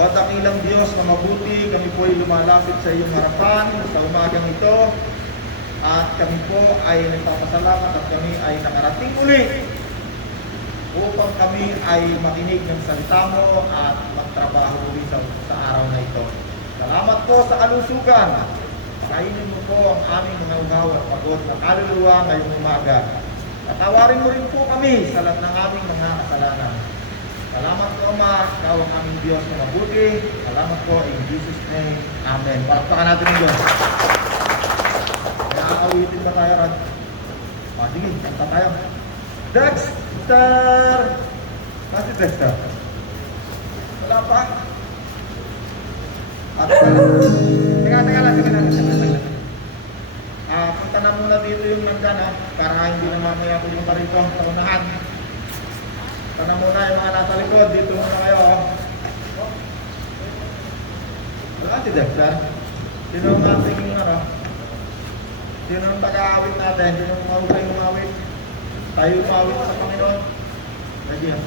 O dakilang Diyos na mabuti, kami po ay lumalapit sa iyong harapan sa umagang ito. At kami po ay nagpapasalamat at kami ay nakarating uli upang kami ay makinig ng salita mo at magtrabaho uli sa araw na ito. Salamat po sa kalusugan. Kainin mo po ang aming mga ugaw at pagod na kaluluwa ngayong umaga. Patawarin mo rin po kami sa lahat ng aming mga kasalanan. Salamat po, Ama. Ikaw ang aming Diyos na mabuti. Salamat po in Jesus' name. Amen. Palakpakan natin ang Diyos. Nakakawitin ba tayo, Rod? Sige, kanta tayo. Dexter! Kasi Dexter? Wala pa. Teka lang. Punta na muna dito yung nagdana para hindi na mamaya pumunta rito sa unahan. Punta na muna yung mga nasa likod. Dito muna kayo. Wala si Dexter. Sino ang ating sino ang taga-awit natin? Sino ang mahusay umawit? Tayo umawit sa Panginoon. Lagi yan.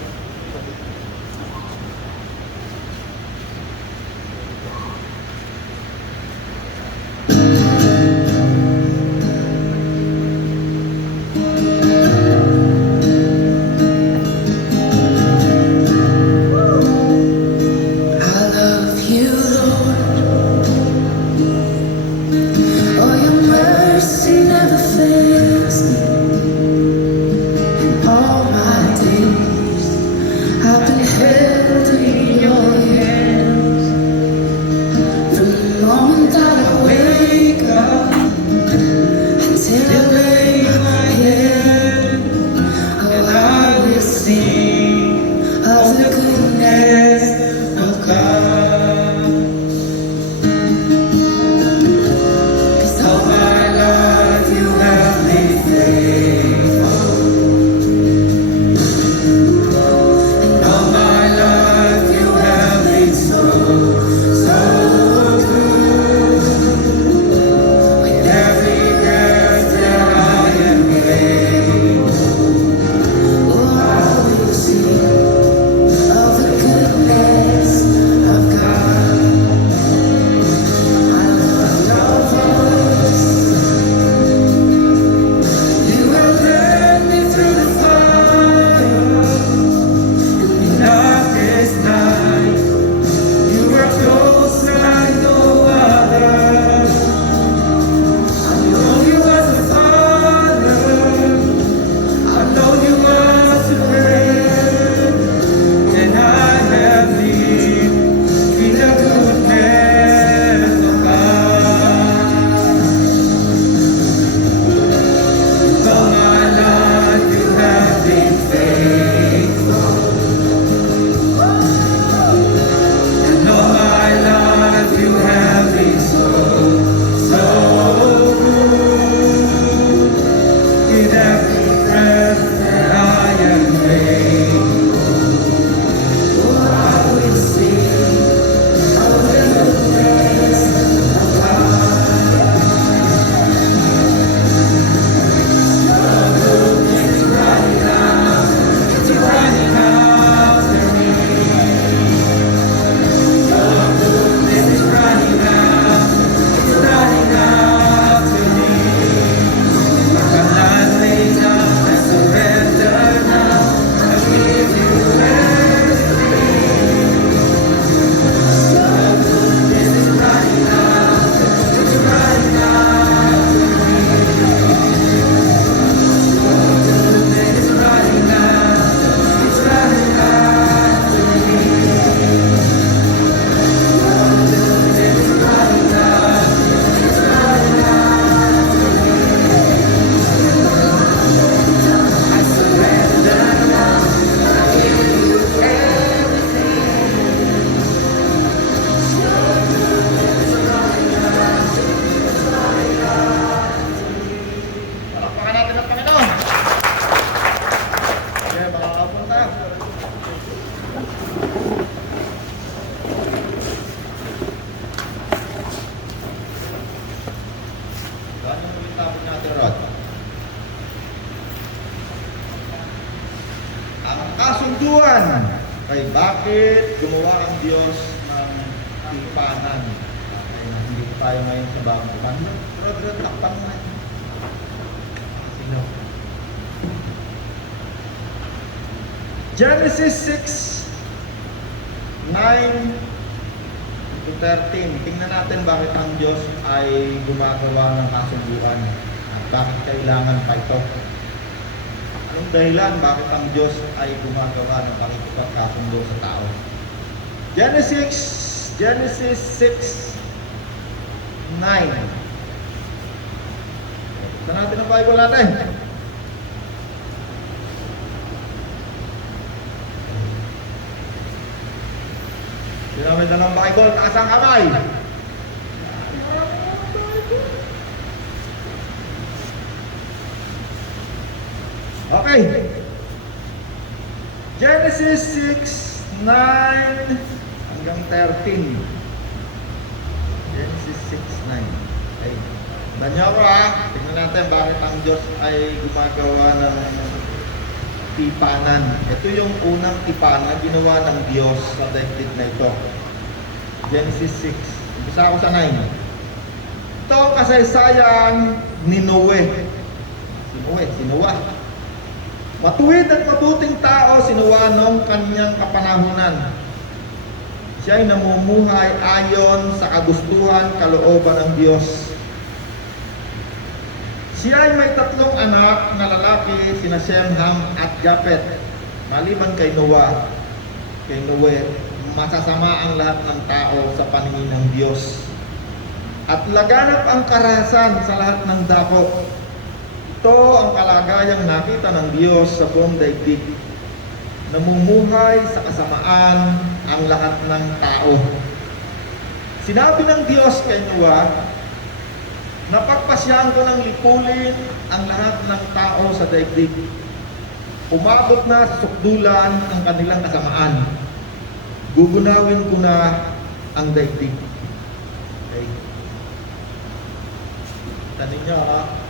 kasunduan kay bakit gumawa ang Diyos ng tipanan. Okay, nandito tayo ngayon sa bagong pano. Pero takpan mo. Sino? Genesis 6, 9 to 13. Tingnan natin bakit ang Diyos ay gumagawa ng kasunduan. At bakit kailangan pa ito? Anong dahilan bakit ang Diyos ay gumagawa ng pakikipagkasundo sa tao? Genesis 6, 9. Ito natin ang Bible natin. Sino may dalang Bible? Taas ang kamay! Okay. Genesis 6, 9 hanggang 13. Genesis 6, 9. Okay. Banyo ko ha. Tingnan natin bakit ang Diyos ay gumagawa ng tipanan. Ito yung unang tipanan ginawa ng Diyos sa daigdig na ito. Genesis 6. Umpisa ako sa 9. Ito ang kasaysayan ni Noe. Si Noah. Matuwid at mabuting tao si Noah noong kanyang kapanahunan. Siya ay namumuhay ayon sa kagustuhan, kalooban ng Diyos. Siya ay may 3 anak na lalaki, sina Shem, Ham at Japet. Maliban kay Noah, kay Noe, masasama ang lahat ng tao sa paningin ng Diyos. At laganap ang karahasan sa lahat ng dako. Ito ang kalagayang nakita ng Diyos sa buong daigdig. Namumuhay sa kasamaan ang lahat ng tao. Sinabi ng Diyos kay Noah, napagpasyahan ko ng lipulin ang lahat ng tao sa daigdig. Umabot na sa sukdulan ang kanilang kasamaan. Gugunawin ko na ang daigdig. Okay. Tanin niyo ha?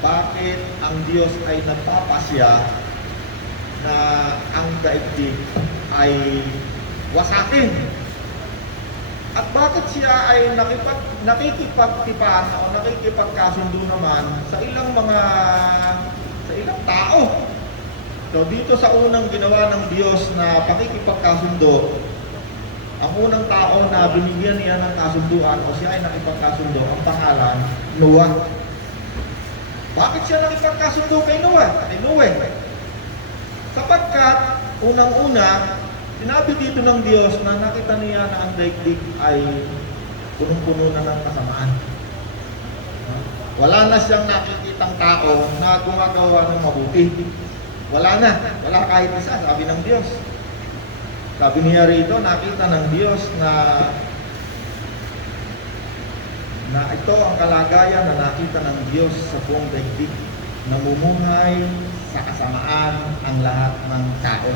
Bakit ang Diyos ay nagpapasya na ang daigdig ay wasakin? At bakit siya ay nakikipagtipan o nakikipagkasundo naman sa ilang tao? So dito sa unang ginawa ng Diyos na pakikipagkasundo, ang unang tao na binigyan niya ng kasunduan o siya ay nakipagkasundo, ang pangalan, Noah. Bakit siya nakipagkasundo kay Noe? Sapagkat unang-una, sinabi dito ng Diyos na nakita niya na ang daigdig ay punong-puno na ng kasamaan. Wala na siyang nakikitang tao na gumagawa ng mabuti. Wala kahit isa, sabi ng Diyos. Sabi niya rito, nakita ng Diyos na ito ang kalagayan na nakita ng Diyos sa buong daigdig. Namumuhay sa kasamaan ang lahat ng tao.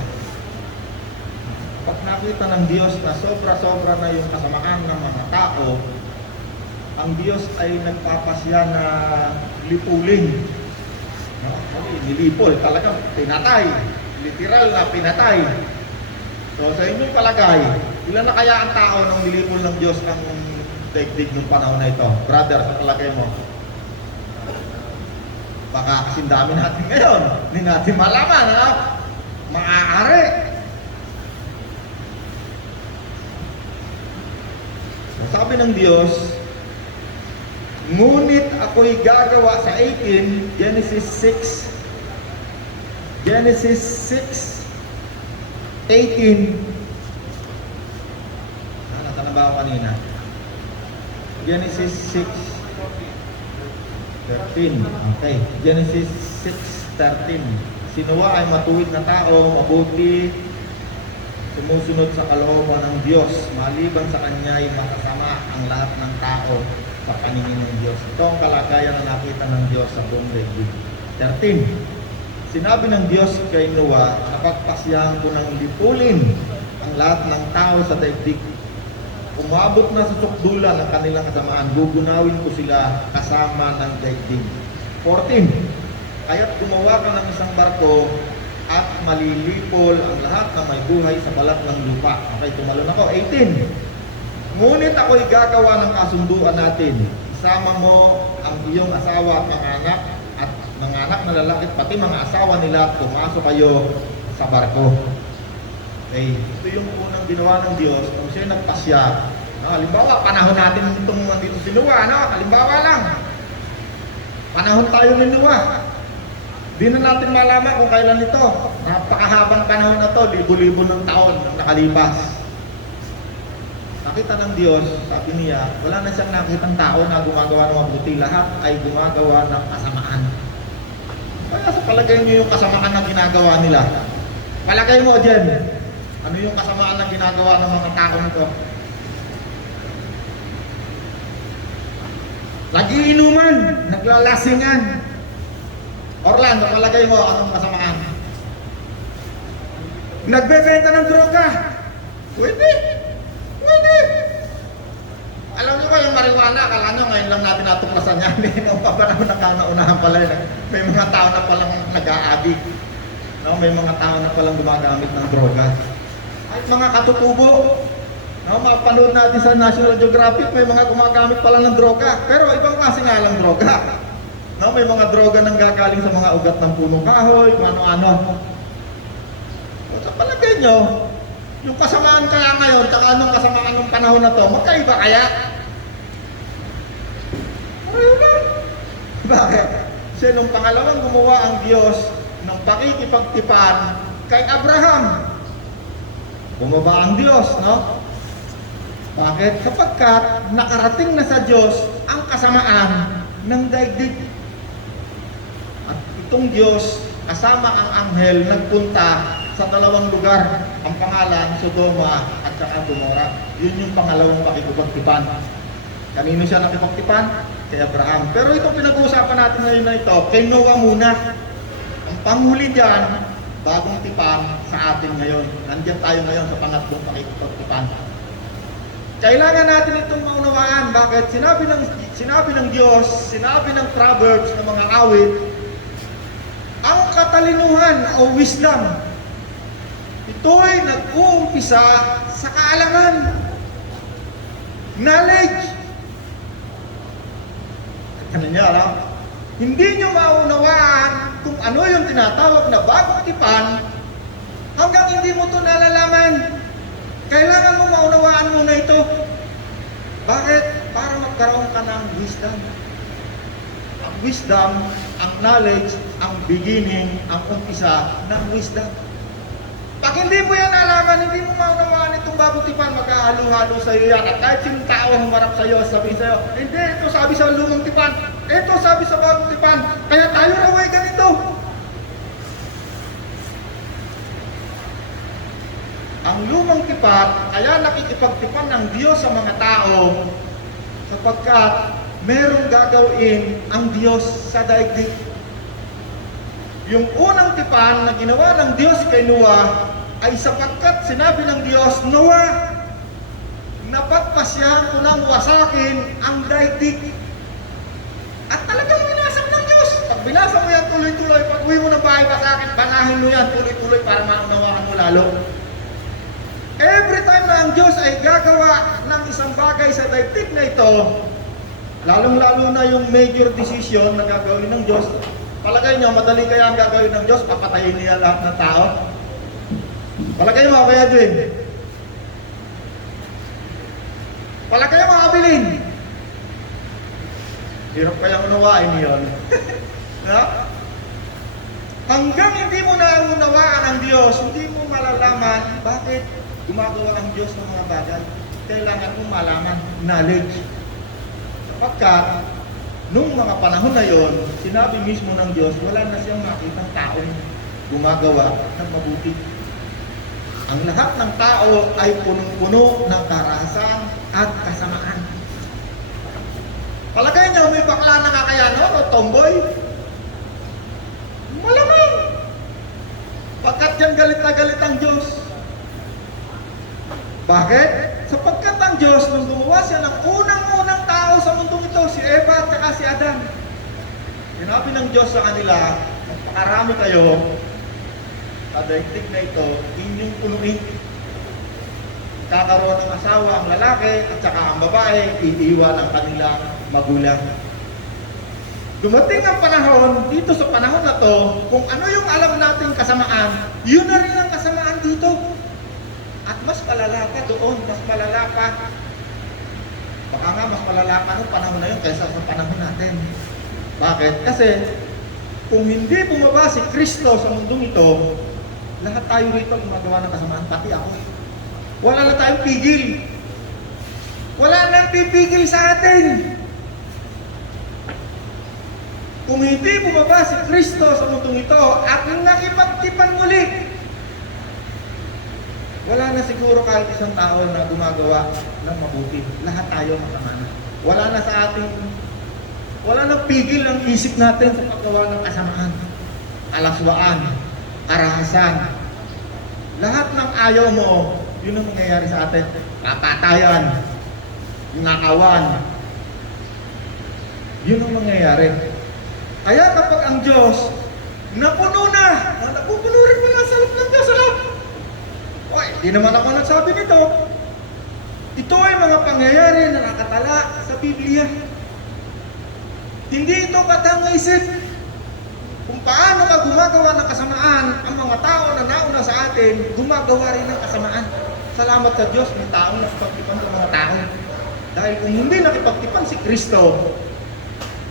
Pag nakita ng Diyos na sobra-sobra na yung kasamaan ng mga tao, ang Diyos ay nagpapasya na lipulin. Nilipol, talagang pinatay. Literal na pinatay. So sa inyong palagay, ilan na kaya ang tao nang nilipol ng Diyos ang daigdig ng panahon na ito? Brother, sa palagay mo? Baka kasing dami natin ngayon. Hindi natin malaman, ha? Maaari. Sabi ng Diyos, ngunit ako'y gagawa sa 18, Genesis 6, 18. Nasa na ba ako kanina? Genesis 6, 13. Okay. Genesis 6:13. Si Noah ay matuwid na tao, mabuti, sumusunod sa kalooban ng Diyos. Maliban sa kanya ay masasama ang lahat ng tao sa paningin ng Diyos. Ito ang kalagayan na nakita ng Diyos sa buong daigdig. 13. Sinabi ng Diyos kay Noah, napagpasyahan ko ng lipulin ang lahat ng tao sa daigdig. Umabot na sa sukdulan ng kanilang kasamaan, gugunawin ko sila kasama ng daigdig. 14. Kaya't gumawa ka ng isang barko at malilipol ang lahat na may buhay sa balat ng lupa. Okay, tumalon ako. 18. Ngunit ako'y gagawa ng kasunduan natin. Isama mo ang iyong asawa at mga anak na lalaki, pati mga asawa nila, at pumasok kayo sa barko. Okay, ito yung unang ginawa ng Diyos nung siya nagpasya. Halimbawa, panahon natin itong dito si Noah, halimbawa lang. Panahon tayo ni Noah. Di na natin malaman kung kailan ito. Napakahabang panahon na to, libo-libo ng taon na nakalipas. Nakita ng Diyos, sabi niya, wala na siyang nakitang tao na gumagawa ng mabuti. Lahat ay gumagawa ng kasamaan. Kaya sa palagay niyo yung kasamaan na ginagawa nila. Palagay mo, Jen, ano yung kasamaan na ginagawa ng mga tao nito? Nagiinuman, naglalasingan. Orlando, palagay mo, anong kasamaan? Nagbebenta ng droga. Pwede. Alam niyo ba yung marijuana, akala nyo ngayon lang natin natuklasan yan. Noong papanahon na kauna-unahan pala yun. May mga tao na palang nag-aadik. No? May mga tao na palang gumagamit ng droga. Ay, mga katutubo. No? Mapanood natin sa National Geographic, may mga gumagamit pala ng droga. Pero ibang klase nga lang droga. No? May mga droga nang gagaling sa mga ugat ng punong kahoy, kung ano-ano. O sa palagay nyo, yung kasamaan kaya ngayon, tsaka anong kasamaan ng panahon na to, magkaiba kaya? Bakit? Kasi nung pangalawang gumawa ang Diyos ng pakikipagtipan kay Abraham, bumaba ang Diyos, no? Bakit? Sapagkat nakarating na sa Diyos ang kasamaan ng daigdig. At itong Diyos, kasama ang anghel, nagpunta sa dalawang lugar, ang pangalan, Sodoma at saka Gomora. Yun yung pangalawang pakikipagtipan. Kanino siya nakipagtipan? Kay Abraham. Pero itong pinag-uusapan natin ngayon na ito, kay Noah muna. Ang panghuli dyan, bagong tipan sa atin ngayon. Nandiyan tayo ngayon sa pangatlong pakikipagtipan. Kailangan natin itong maunawaan. Bakit? Sinabi ng Diyos, sinabi ng Proverbs, ng mga awit, ang katalinuhan o wisdom, ito'y nag-uumpisa sa kaalaman. Knowledge. Ano niya, alam? Hindi nyo maunawaan kung ano yung tinatawag na bagong tipan hanggang hindi mo ito nalalaman. Kailangan mo maunawaan muna ito. Bakit? Para magkaroon ka ng wisdom. Ang wisdom, ang knowledge, ang beginning, ang umpisa ng wisdom. Pag hindi mo yan nalaman, hindi mo maunawaan itong bagong tipan, magkahalo-halo sa iyo yan. At kahit sinong tao humarap sa iyo, sabihin sa iyo, hindi, ito sabi sa lumang tipan, ito sabi sa bagong tipan, kaya tayo raw ay ganito. Ang lumang tipan, kaya nakikipagtipan ng Diyos sa mga tao, sapagkat merong gagawin ang Diyos sa daigdig. Yung unang tipan na ginawa ng Diyos kay Noah ay sapagkat sinabi ng Diyos, Noah, napagpasyahan ko ng wasakin ang daigdig. At talagang binasag ng Diyos. Pag binasa mo yan tuloy-tuloy, pag uwi mo ng bahay wasakin, banahin mo yan tuloy-tuloy para maunawaan mo lalo. Every time na ang Diyos ay gagawa ng isang bagay sa daigdig na ito, lalong-lalo na yung major decision na gagawin ng Diyos, palagay nyo, madali kaya ang gagawin ng Diyos, papatayin niya lahat ng tao? Palagay mo, kaya din. Palagay mo, kabilin. Hirap kayang unawain yun. No? Hanggang hindi mo na unawaan ang Diyos, hindi mo malalaman bakit gumagawa ang Diyos ng mga bagay. Kailangan mo malaman, knowledge. Sapagkat, nung mga panahon na yon, sinabi mismo ng Diyos, wala na siyang makitang taong gumagawa ng mabuti. Ang lahat ng tao ay punong-puno ng karahasan at kasamaan. Palagay niyo, may bakla na nga kaya o tomboy? Malamang! Pagkat yan galit na galit ang Diyos. Bakit? Sapagkat ang Diyos, nung gumawa siya ng unang-unang tao sa mundong ito, si Eva at saka si Adan, sinabi ng Diyos sa kanila, magpakarami kayo, sa daigdig na ito, inyong punuin. kakaroon ng asawa ang lalaki at saka ang babae, iiwan ang kanilang magulang. Dumating ang panahon, dito sa panahon na to, kung ano yung alam nating kasamaan, yun na rin ang kasamaan dito. At mas malala pa doon, mas malala pa. Baka nga mas malala pa noong panahon na yun kaysa sa panahon natin. Bakit? Kasi kung hindi bumaba si Kristo sa mundong ito, lahat tayo rito gumagawa ng kasamaan, pati ako. Wala na tayong pigil. Wala nang pipigil sa atin. Kung hindi bumaba si Kristo sa mundong ito at nakipagtipan muli, wala na siguro kahit isang tao na gumagawa ng mabuti. Lahat tayo masama na. Wala nang pigil ng isip natin sa paggawa ng kasamaan, kalaswaan, karahasan. Lahat ng ayaw mo, yun ang mangyayari sa atin. Kapatayan, nakawan. Yun ang mangyayari. Kaya kapag ang Diyos napuno na, napupuno rin mo na sa loob ng Diyos, alam? Oy, di naman ako nagsabi nito. Ito ay mga pangyayari na nakatala sa Biblia. Hindi ito katang-isip. Kung paano ka gumagawa ng kasamaan, ang mga tao na nauna sa atin, gumagawa rin ng kasamaan. Salamat sa Diyos, may taong nakipagtipan ng mga tao. Dahil kung hindi nakipagtipan si Kristo,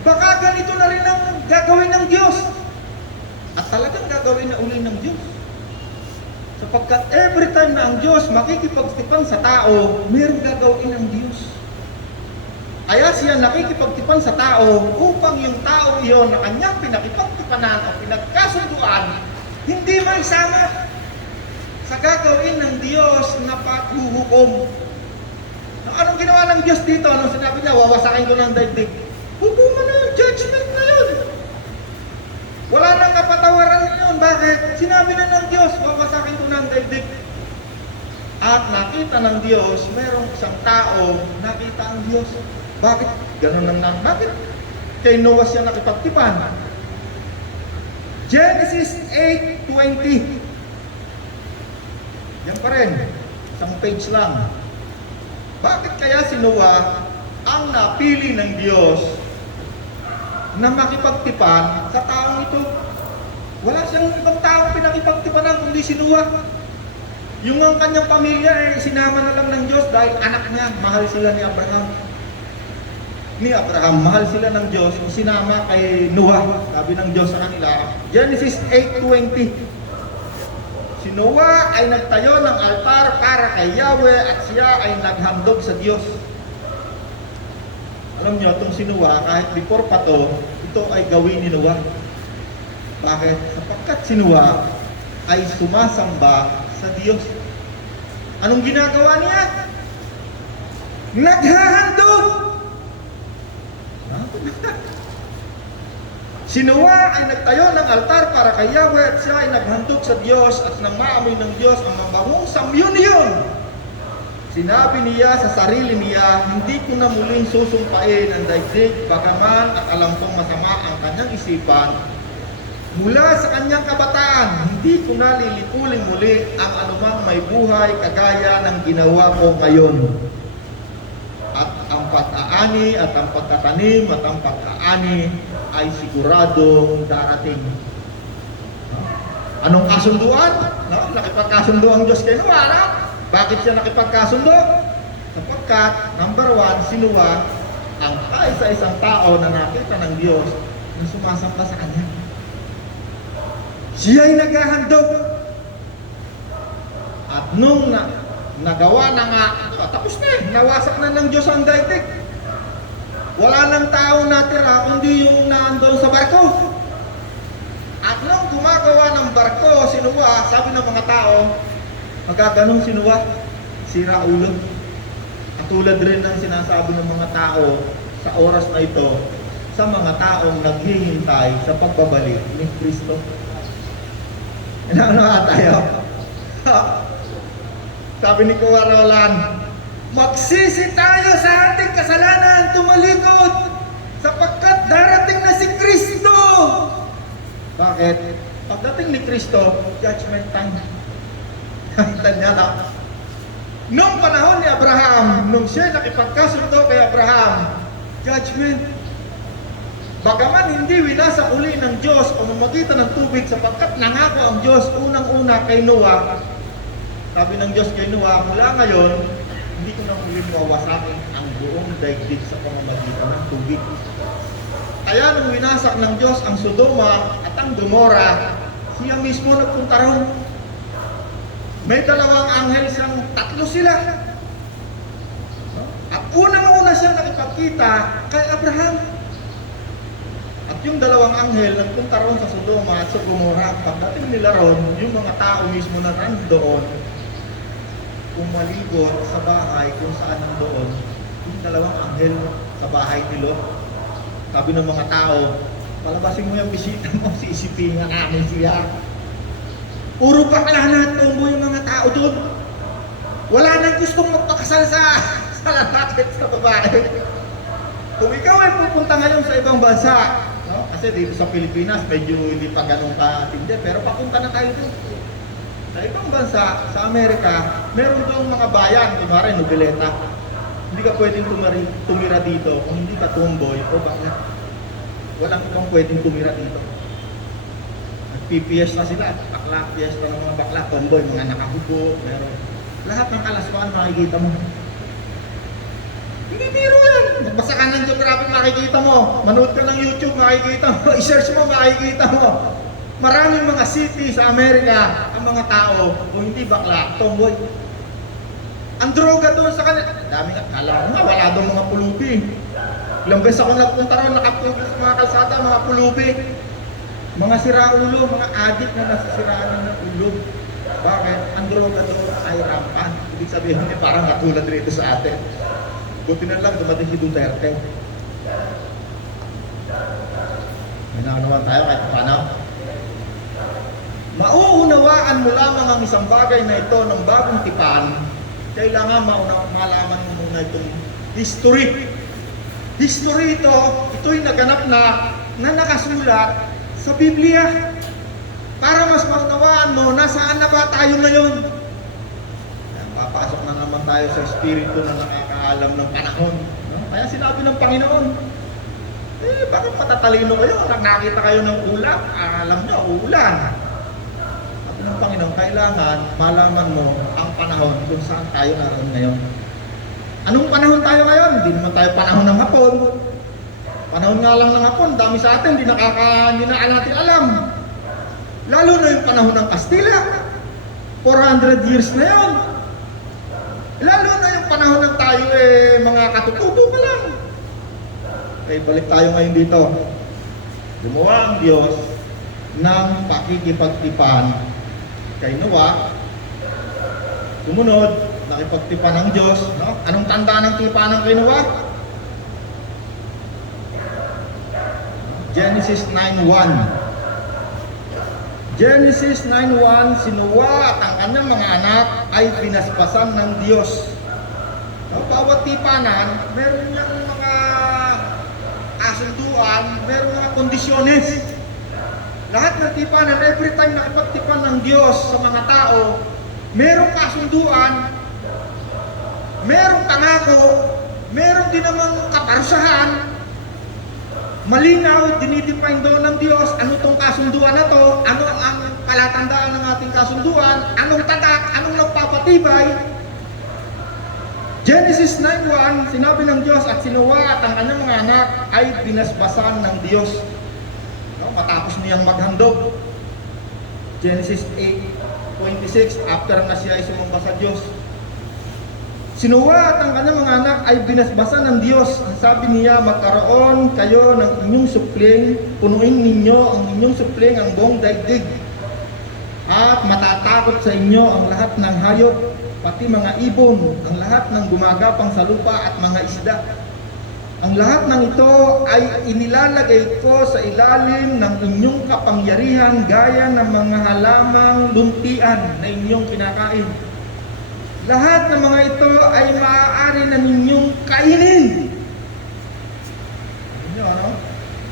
baka ganito na rin ang gagawin ng Diyos. At talagang gagawin na uli ng Diyos. Sapagkat every time na ang Diyos makikipagtipan sa tao, mayroong gagawin ng Diyos. Kaya siya nakikipagtipan sa tao upang yung tao iyon na kanyang pinakipagtipanan o pinagkasunduan, hindi maisama sa gagawin ng Diyos na paghuhukom. Anong ginawa ng Diyos dito? Anong sinabi niya? Wawasakin ko ng daigdig. Hukuman na, judgment na yun. Wala nang kapatawaran yun. Bakit? Sinabi na ng Diyos, wawasakin ko ng daigdig. At nakita ng Diyos, merong isang tao, nakita ang Diyos. Bakit? Ganun lang. Bakit? Kay Noah siya nakipagtipan. Genesis 8:20. Yan pa rin. Isang page lang. Bakit kaya si Noah ang napili ng Diyos na makipagtipan sa taong ito? Wala siyang ibang taong pinakipagtipanan kundi si Noah. Yung ang kanyang pamilya sinama na lang ng Diyos dahil anak niya, mahal sila ni Abraham. Mahal sila ng Diyos, sinama kay Noah. Sabi ng Diyos sa kanila, Genesis 8:20. Si Noah ay nagtayo ng altar para kay Yahweh at siya ay naghandog sa Diyos. Alam niyo, itong si Noah, kahit before pa to, ito ay gawin ni Noah. Bakit? Sapagkat si Noah ay sumasamba sa Diyos. Anong ginagawa niya? Naghahandog! Si Noah ay nagtayo ng altar para kay Yahweh at siya ay naghandog sa Diyos at nang maamoy ng Diyos ang mabangong samyuniyon. Sinabi niya sa sarili niya, hindi ko na muling susumpain ang daigdig, bagaman at alam kong masama ang kanyang isipan. Mula sa kanyang kabataan, hindi ko na lilipuling muli ang anumang may buhay kagaya ng ginawa ko ngayon. At ang pag-aani at ang pagtatanim at ang pag-aani ay siguradong darating. Anong kasunduan? Nakipagkasundo ang Diyos kay Noah. Bakit siya nakipagkasundo? Sapagkat, number 1, si Noah ang kaisa-isang tao na nakita ng Diyos na sumasamba sa kanya. Siya ay naghahandog. At nung nagawa na nga, tapos na, nawasak na ng Diyos ang daigdig. Wala nang tao natira, kundi yung naandun sa barko. At nung gumagawa ng barko, si Noah, sabi ng mga tao, magaganon si Noah, sira ulo. At tulad rin ng sinasabi ng mga tao sa oras na ito, sa mga taong naghihintay sa pagbabalik ni Kristo. Ano tayo? Sabi ni Kuya Roland, magsisi tayo sa ating kasalanan, tumalikod, sapagkat darating na si Kristo. Bakit? Pagdating ni Kristo, judgment time. Tanya lang. Nung panahon ni Abraham, nung siya nakipagkasundo kay Abraham, judgment. Bagaman hindi winasak uli ng Diyos o mamagitan ng tubig sapagkat nangako ang Diyos unang-una kay Noah. Sabi ng Diyos kay Noah, mula ngayon, hindi ko na muli mawawasakin ang buong daigdig sa pamamagitan ng tubig. Kaya nung winasak ng Diyos ang Sodoma at ang Gomora, siya mismo nagpunta ron. May dalawang anghel siyang, tatlo sila. At unang-una siya nakipagkita kay Abraham. At yung dalawang anghel nagpunta ron sa Sodoma at sa Gomora. Pagdating nila ron, yung mga tao mismo na nandoon, umalibot sa bahay kung saan nandoon yung dalawang anghel sa bahay ni Lot. Sabi ng mga tao, palabasin mo yung bisita mo, sisipingan namin siya. Puro bakla na tumbo yung mga tao doon. Wala nang gustong magpakasal sa lalaki at sa babae. Kung ikaw ay pupunta ngayon sa ibang bansa, no? Kasi dito sa Pilipinas, medyo hindi pa ganun katindi, pero papunta na tayo doon. Sa ibang bansa, sa Amerika, meron doon mga bayan, kunwari Noveleta. Hindi ka pwedeng tumira dito kung hindi ka tomboy o bakla. Walang ibang pwedeng tumira dito. Nag-PPS na sila, bakla, piyesta ng mga bakla, tomboy, mga nakahubo, meron. Lahat ng kalaswaan makikita mo. Hindi biro yan. Magbasa ka ng geographic, makikita mo. Manood ka ng YouTube, makikita mo. I-search mo, makikita mo. Maraming mga city sa Amerika, ang mga tao, kung hindi bakla, tomboy. Ang droga doon sa kanila, dami nga, kala ko nga, wala doon mga pulubi. Ilang beses ako nagpunta ron, nakapugil sa mga kalsada, mga pulubi. Mga siraulo, mga adik na nasisiraan ng ulo. Bakit? Ang droga doon ay rampan. Ibig sabihin niya parang katulad rito sa atin. Buti na lang dumating si Duterte. May naman tayo kahit paano. Mauunawaan mo lamang ang isang bagay na ito ng bagong tipan, kailangan malaman mo muna itong history. History ito'y naganap na nakasulat sa Biblia. Para mas maunawaan mo, nasaan na ba tayo ngayon? Papasok na naman tayo sa espiritu na nakakaalam ng panahon. No? Kaya sinabi ng Panginoon, bakit matatalino kayo? Nakita kayo ng ulap, alam nyo, uulan. Sabi ng Panginoon, kailangan malaman mo ang panahon kung saan tayo naroon ngayon. Anong panahon tayo ngayon? Hindi naman tayo panahon ng hapon. Panahon nga lang ng hapon, dami sa atin, hindi na natin alam. Lalo na yung panahon ng Kastila. 400 years na yun. Lalo na yung panahon ng tayo mga katutubo pa lang. Okay, balik tayo ngayon dito. Gumawa ang Diyos ng pakikipagtipan kay Noah. Sumunod, nakipagtipan ng Diyos. No? Anong tanda ng tipanan kay Noah? Genesis 9:1. Genesis 9:1, si Noah at ang kanyang mga anak ay pinaspasan ng Diyos. Bawat tipanan, meron niyang mga kasunduan, meron mga kondisyones. Lahat ng tipanan, every time nakipagtipan ng Diyos sa mga tao, merong kasunduan, merong pangako, meron din namang kaparusahan. Malinaw, dinidefine doon ng Diyos, ano tong kasunduan na to, ano ang palatandaan ng ating kasunduan, anong tatak, anong nagpapatibay. Genesis 9:1, sinabi ng Diyos at si Noah at ang kanyang mga anak ay binasbasan ng Diyos. No, matapos niyang maghandog. Genesis 8:26, after na siya ay sumamba sa Diyos. Si Noah at ang kanyang mga anak ay binasbasan ng Diyos. Sabi niya, magkaroon kayo ng inyong supling, punuin ninyo ang inyong supling ang buong daigdig. At matatakot sa inyo ang lahat ng hayop, pati mga ibon, ang lahat ng gumagapang sa lupa at mga isda. Ang lahat ng ito ay inilalagay ko sa ilalim ng inyong kapangyarihan gaya ng mga halamang luntian na inyong kinakain. Lahat ng mga ito ay maaari na ninyong kainin. Ano?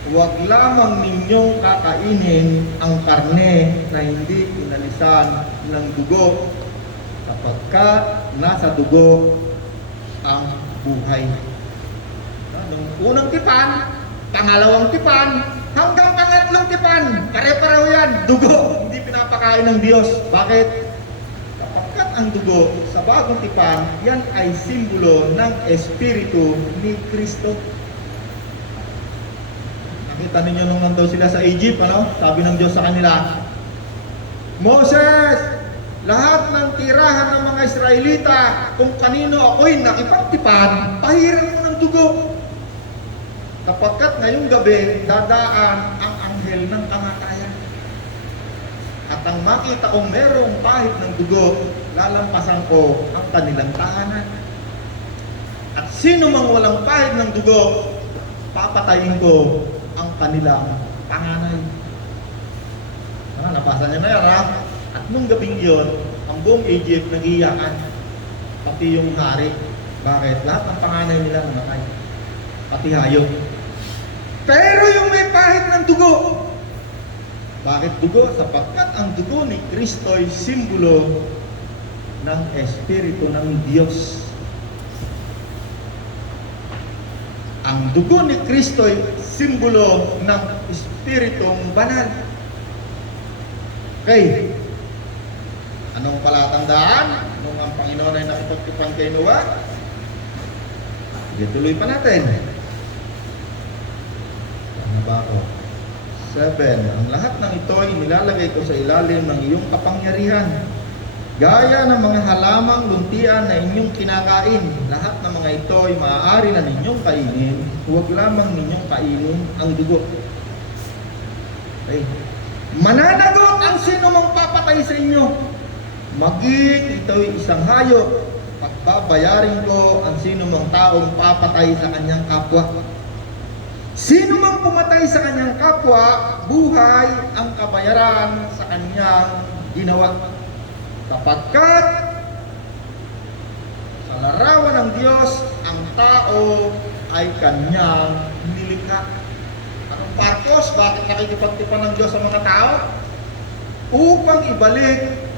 Huwag lamang ninyong kakainin ang karne na hindi inalisan ng dugo. sapagkat nasa dugo ang buhay. Nung unang tipan, pangalawang tipan, hanggang pangatlong tipan, pare-pareho yan, dugo, hindi pinapakain ng Diyos. Bakit? Sapagkat ang dugo sa bagong tipan, yan ay simbolo ng Espiritu ni Kristo. Nakita ninyo nung nandaw sila sa Egypt, sabi ng Diyos sa kanila, Moses, lahat ng tirahan ng mga Israelita, kung kanino ako'y nakipagtipan, pahiran mo ng dugo. Sapagkat ngayong gabi, dadaan ang anghel ng kamatayan. At ang makita kong merong pahid ng dugo, lalampasan ko ang kanilang tahanan. At sino mang walang pahid ng dugo, papatayin ko ang kanilang panganay. Napasa niyo na yan, ha? At nung gabing yun, ang buong Egypt nag-iyakan, pati yung hari. Bakit? Lahat ng panganay nila namatay, pati hayop. Pero yung may pahid ng dugo, bakit dugo? Sapagkat ang dugo ni Kristo ay simbolo ng Espiritu ng Diyos. Ang dugo ni Kristo ay simbolo ng Espiritong Banal. Okay. Anong palatandaan nung ang Panginoon ay nakipagtipan kay Noah? Sige, tuloy pa natin. Ano ba ako? 7. Ang lahat ng ito ay nilalagay ko sa ilalim ng iyong kapangyarihan. Gaya ng mga halamang luntian na inyong kinakain, lahat ng mga ito ay maaari na ninyong kainin, huwag lamang ninyong kainin ang dugo. Okay. Mananagot ang sino mang papatay sa inyo. Maging ito'y isang hayop, pagbabayarin ko ang sino mang taong papatay sa kanyang kapwa. Sino mang pumatay sa kanyang kapwa, buhay ang kabayaran sa kanyang ginawa. Sapagkat sa larawan ng Diyos, ang tao ay kanyang nilikha. Anong purpose? Bakit nakikipagtipan ng Diyos sa mga tao? Upang ibalik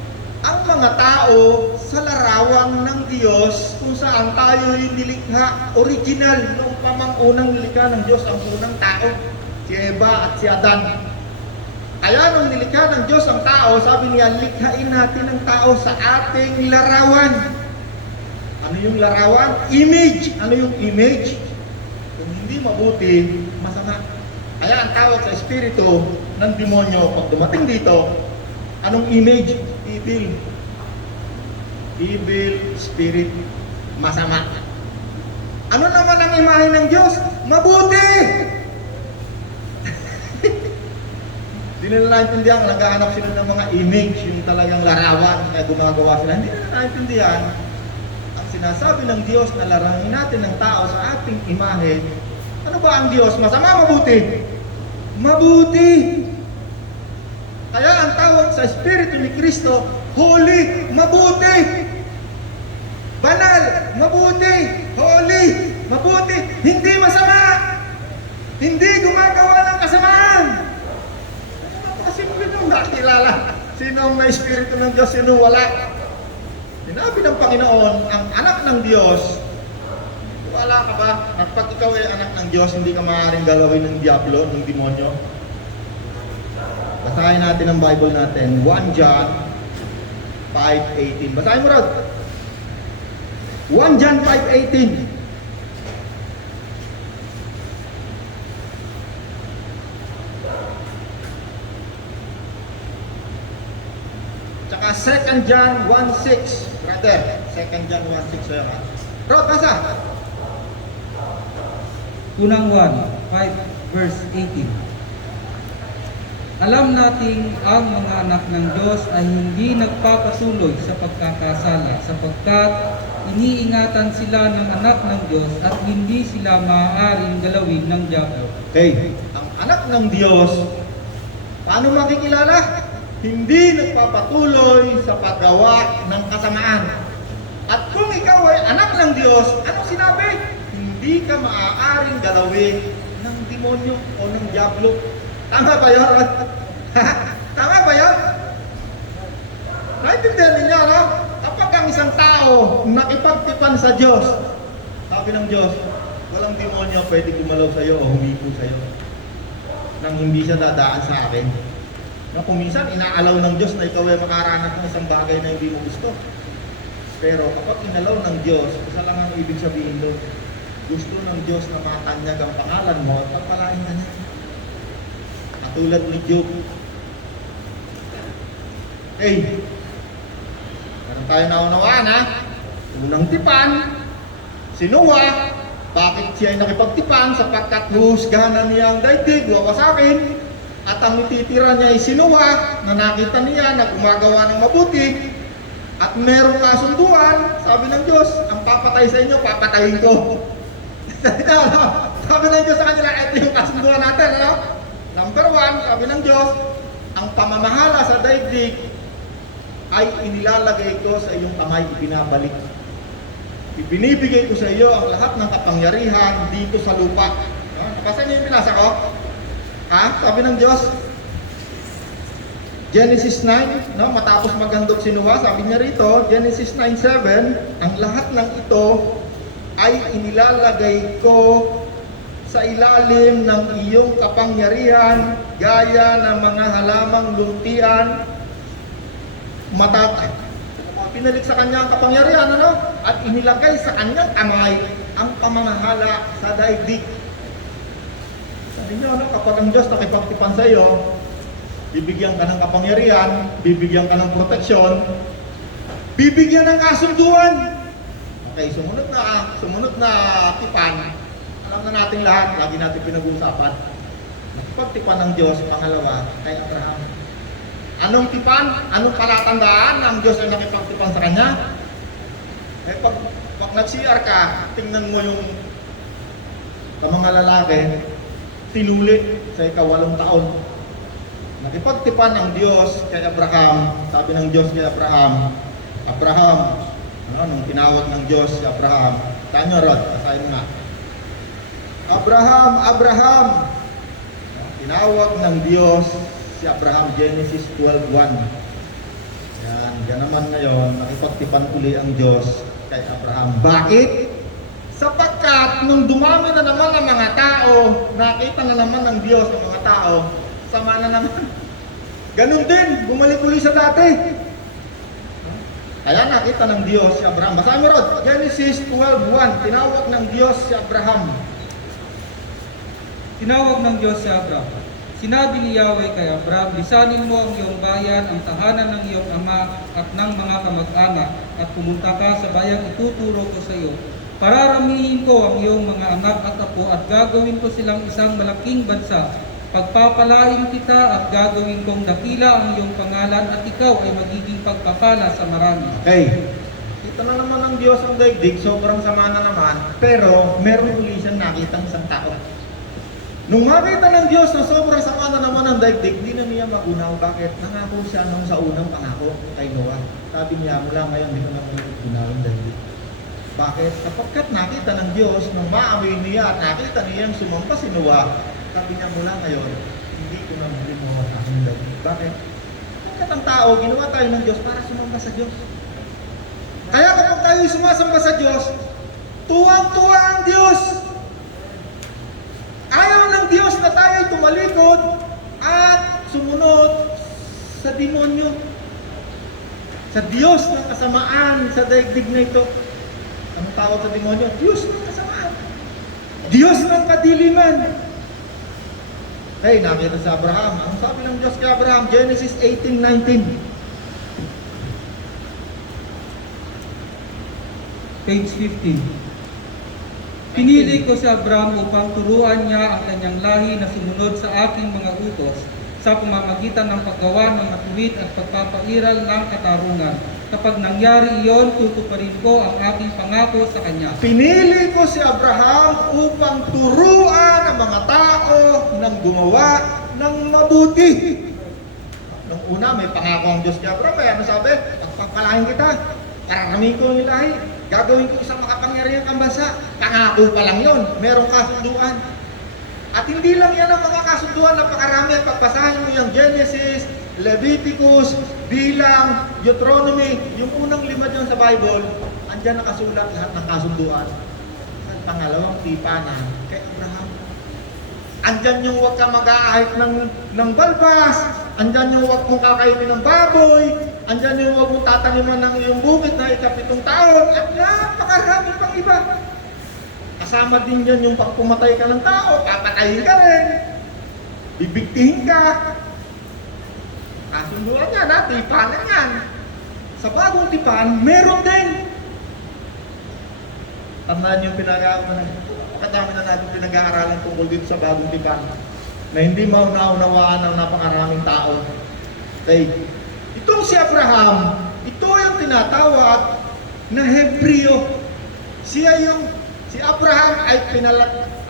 ang mga tao sa larawan ng Diyos kung saan tayo yung nilikha, original, noong pamang unang nilikha ng Diyos ang unang tao, si Eva at si Adan. Kaya nung nilikha ng Diyos ang tao, sabi niya, likhain natin ang tao sa ating larawan. Ano yung larawan? Image. Ano yung image? Kung hindi mabuti, masama. Kaya ang tawag sa espiritu ng demonyo, pag dumating dito, anong image? Evil. Evil spirit. Masama. Ano naman ang imahe ng Diyos? Mabuti! Hindi nila naintindihan, naghahanap sila ng mga image, yung talagang larawan, kaya gumagawa sila. Hindi nila naintindihan. Ang sinasabi ng Diyos na larangin natin ng tao sa ating imahe, ano ba ang Diyos? Masama, mabuti? Mabuti! Kaya ang tawag sa Espiritu ni Kristo, holy, mabuti! Banal, mabuti! Holy, mabuti! Hindi masama! Hindi gumagawa ng kasamaan! Kasi mo nung nakilala, sinong may Espiritu ng Diyos, sinong wala. Sinabi ng Panginoon, ang anak ng Diyos, wala ka ba? Pag ikaw ay anak ng Diyos, hindi ka maaaring galawin ng diablo, ng demonyo. Basahin natin ang Bible natin, 1 John 5:18. Basahin mo Rod. 1 John 5:18. Tsaka 2 John 1:6. Brother, 2 John 1:6. So, Rod, basa. Unang 1, 5 verse 18. Alam nating ang mga anak ng Diyos ay hindi nagpapasuloy sa pagkakasala sapagkat iniingatan sila ng anak ng Diyos at hindi sila maaaring galawin ng diablo. Okay, ang anak ng Diyos, paano makikilala? Hindi nagpapatuloy sa paggawa ng kasamaan. At kung ikaw ay anak ng Diyos, anong sinabi? Hindi ka maaaring galawin ng demonyo o ng diablo. Tama ba yun? Tama ba yun? Naintindihan ninyo, no? Kapag ang ang isang tao nakipagtipan sa Diyos, sabi ng Diyos, walang demonyo pwede gumalaw sa iyo o humipo sa iyo nang hindi siya dadaan sa akin. Na kung minsan inaalaw ng Diyos na ikaw ay makaranas ng isang bagay na hindi mo gusto. Pero kapag inalaw ng Diyos, isa lang ang ibig sabihin doon. Gusto ng Diyos na matanyag ang pangalan mo at pagpalain ka niya. Katulad ni Job. Meron tayo naunawaan ha. Unang tipan, si Noah. Bakit siya ay nakipagtipan? Sapagkat husgahan niya ang daigdig, wawasakin. At ang ititira niya ay si Noah, na nakita niya na gumagawa ng mabuti. At merong kasunduan, sabi ng Diyos, ang papatay sa inyo, papatayin ko. Sabi ng Diyos sa kanila, ito yung kasunduan natin. Ano? Number 1, sabi ng Diyos, ang pamamahala sa daigdig ay inilalagay ko sa iyong kamay, ibinabalik. Ibinibigay ko sa iyo ang lahat ng kapangyarihan dito sa lupa. No? Nabasa niyo yung pinasa ko? Ha? Sabi ng Diyos, Genesis 9, no? Matapos maghandog si Noah, sabi niya rito, Genesis 9:7, ang lahat ng ito ay inilalagay ko sa ilalim ng iyong kapangyarihan, gaya ng mga halamang luntian, matatay. Pinalik sa kanya ang kapangyarihan, ano? At inilagay sa kanyang kamay ang pamamahala sa daigdig. Sabi niyo, ano? Kapag ang Diyos nakipagtipan sa iyo, bibigyan ka ng kapangyarihan, bibigyan ka ng proteksyon, bibigyan ng kasunduan. Okay, sumunod na tipan. Alam na natin lahat, lagi natin pinag-uusapan. Nakipagtipan ng Diyos, pangalawa, kay Abraham. Anong tipan? Anong palatandaan ng Diyos ay nakipagtipan sa kanya? Eh pag nag-CR ka, tingnan mo yung mga lalaki, tinuli sa ika-8 taon. Nakipagtipan ng Diyos kay Abraham. Sabi ng Diyos kay Abraham, nung tinawag ng Diyos si Abraham, tanyo Rod, kasayin nga. Abraham! Tinawag ng Diyos si Abraham, Genesis 12:1. Yan naman ngayon, nakipagtipan uli ang Diyos kay Abraham. Bakit? Sapagkat nung dumami na naman ang mga tao, nakita na naman ng Diyos ang mga tao, sama na naman. Ganun din, bumalik uli sa dati. Kaya nakita ng Diyos si Abraham. Basahin mo Rod, Genesis 12:1, tinawag ng Diyos si Abraham. Tinawag ng Diyos si Abraham. Sinabi ni Yahweh kay Abraham, lisanin mo ang iyong bayan, ang tahanan ng iyong ama at ng mga kamag-anak, at pumunta ka sa bayang ituturo ko sa iyo. Pararamihin ko ang iyong mga anak at apo at gagawin ko silang isang malaking bansa. Pagpapalain kita at gagawin kong dakila ang iyong pangalan at ikaw ay magiging pagpapala sa marami. Okay. Kita na naman ng Diyos ang daigdig, sobrang sama na naman, pero meron uli siyang nakitang isang tao. Nung makita ng Diyos na sobrang sama na naman ang daigdig, hindi na niya magunaw. Bakit? Nangako siya nung sa unang pangako kay Noah. Sabi niya, mula ngayon, hindi ko na magunaw ang daigdig. Bakit? Kapagkat nakita ng Diyos, nung maamoy niya at nakita niyang sumampa si Noah, sabi niya, mula ngayon, hindi ko na magunaw sa aking daigdig. Bakit? Kapagkat ang tao, ginawa tayo ng Diyos para sumamba sa Diyos. Kaya kapag tayo sumasamba sa Diyos, tuwang-tuwa ang Diyos. Ayaw ng Diyos na tayo ay tumalikod at sumunod sa demonyo. Sa Diyos ng kasamaan sa daigdig na ito. Anong tawag sa demonyo? Diyos ng kasamaan. Diyos ng kadiliman. Hey, nakita sa Abraham. Ang sabi ng Diyos kay Abraham, Genesis 18:19. Page 15. Pinili ko si Abraham upang turuan niya ang kanyang lahi na sumunod sa aking mga utos sa pamamagitan ng paggawa ng matuwid at pagpapairal ng katarungan. Kapag nangyari iyon, tutuparin ko ang aking pangako sa kanya. Pinili ko si Abraham upang turuan ang mga tao ng gumawa ng mabuti. Nung una, may pangako ang Diyos kay Abraham. Kaya ano sabi? Pagpapalain kita, kararami ko ang lahi. Gagawin ko isang makapangyarihan kang bansa. Pangako pa lang yun. Merong kasunduan. At hindi lang yan ang mga kasunduan, napakarami. Pagbasahin mo yung Genesis Leviticus, Bilang, Deuteronomy, yung unang 5 dyan sa Bible, andyan nakasulat lahat ng kasunduan. At pangalawang tipanan kay Abraham. Andyan yung huwag ka mag-aahit ng balbas, andyan yung huwag mong kakainin ng baboy, andyan yung huwag mong tataniman ng iyong bukid na ika-7 taon, at napakarami pang iba. Kasama din yan yung pag pumatay ka ng tao, papatayin ka rin, bibigtihin ka. Kasunduan yan, tipanan yan. Sa bagong tipan, meron din. Tandaan yung kadami na natin pinag-aaralan tungkol dito sa bagong tipan na hindi maunawaan ng napakaraming tao. Okay. Itong si Abraham, ito yung tinatawag na Hebreo. Si Abraham ay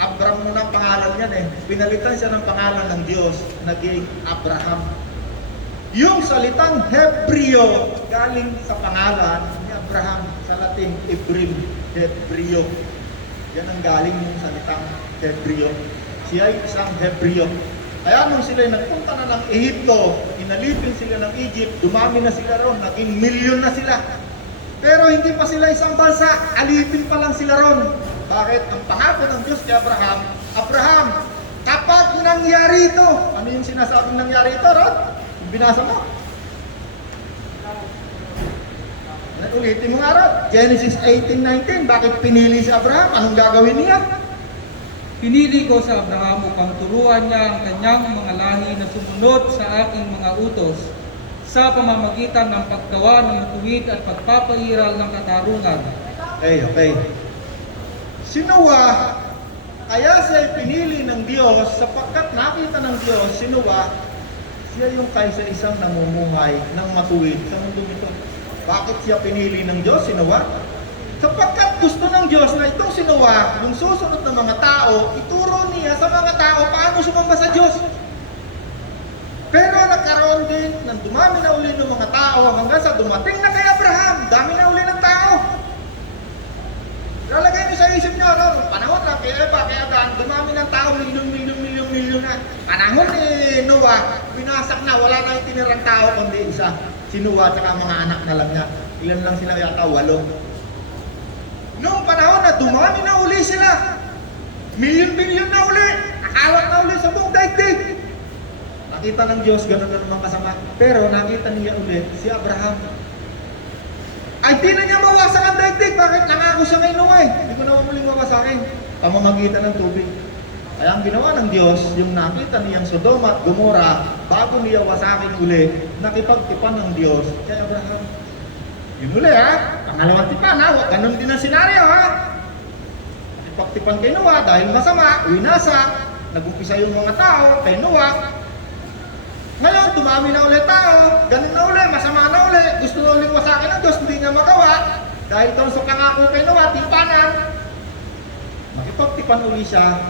Abraham mo ng pangalan yan eh. Pinalitan siya ng pangalan ng Diyos, naging Abraham. Yung salitang Hebreo galing sa pangalan ni Abraham, sa Latin, Hebreo. Yan ang galing ng salitang Hebreo. Siya ay isang Hebreo. Kaya nung sila nagpunta na ng Ehipto, inalipin sila ng Egypt, dumami na sila ron, naging milyon na sila. Pero hindi pa sila isang bansa, alipin pa lang sila ron. Bakit? Ang pangako ng Diyos kay Abraham, Abraham, kapag nangyari ito, ano yung sinasabing nangyari ito, Rod? Binasa mo. Ulitin mo nga rin. Genesis 18:19. Bakit pinili si Abraham? Anong gagawin niya? Pinili ko sa Abraham upang turuan niya ang kanyang mga lahi na sumunod sa aking mga utos sa pamamagitan ng paggawa ng matuwid at pagpapairal ng katarungan. Okay. Si Noah, kaya siya pinili ng Diyos sapagkat nakita ng Diyos, si Noah, siya yung kaysa isang namumuhay ng matuwid sa mundo nito. Bakit siya pinili ng Diyos, si Noah? Sapagkat gusto ng Diyos na itong si Noah, yung susunod ng mga tao, ituro niya sa mga tao paano sumamba sa Diyos. Pero nagkaroon din ng dumami na uli ng mga tao hanggang sa dumating na kay Abraham, dami na uli ng tao. Lalagay niyo sa isip niyo, panahon lang kay Eva, kay Abraham, dumami ng tao, milyon na. Panahon ni Noah, binasak na, wala na yung tinirang tao, kundi isa. Si Noah at mga anak na lang niya. Ilan lang sila yata? 8. Noong panahon na dumami na uli sila, milyon na uli, nakawat na uli sa buong daigdig. Nakita ng Diyos, gano'n na naman kasama. Pero nakita niya ulit si Abraham. Ay di na niya mawasak ang daigdig. Bakit? Nangako siya kay Noah eh. Hindi ko na muling mawasakin. Pamamagitan ng tubig. Kaya ang ginawa ng Diyos, yung nakita niyang Sodoma at Gomora, bago niya wasakin uli, nakipagtipan ng Diyos kay Abraham. Yun uli ha, pangalawang tipan ha, ganun din ang senaryo ha. Nakipagtipan kay Noah dahil masama, winasak, nag-umpisa yung mga tao kay Noah. Ngayon, dumami na ulit tao, ganun na uli, masama na uli, gusto na ulit wasakin ng Diyos, hindi niya magawa. Dahil doon sa pangako kay Noah, timpanan. Nakipagtipan uli siya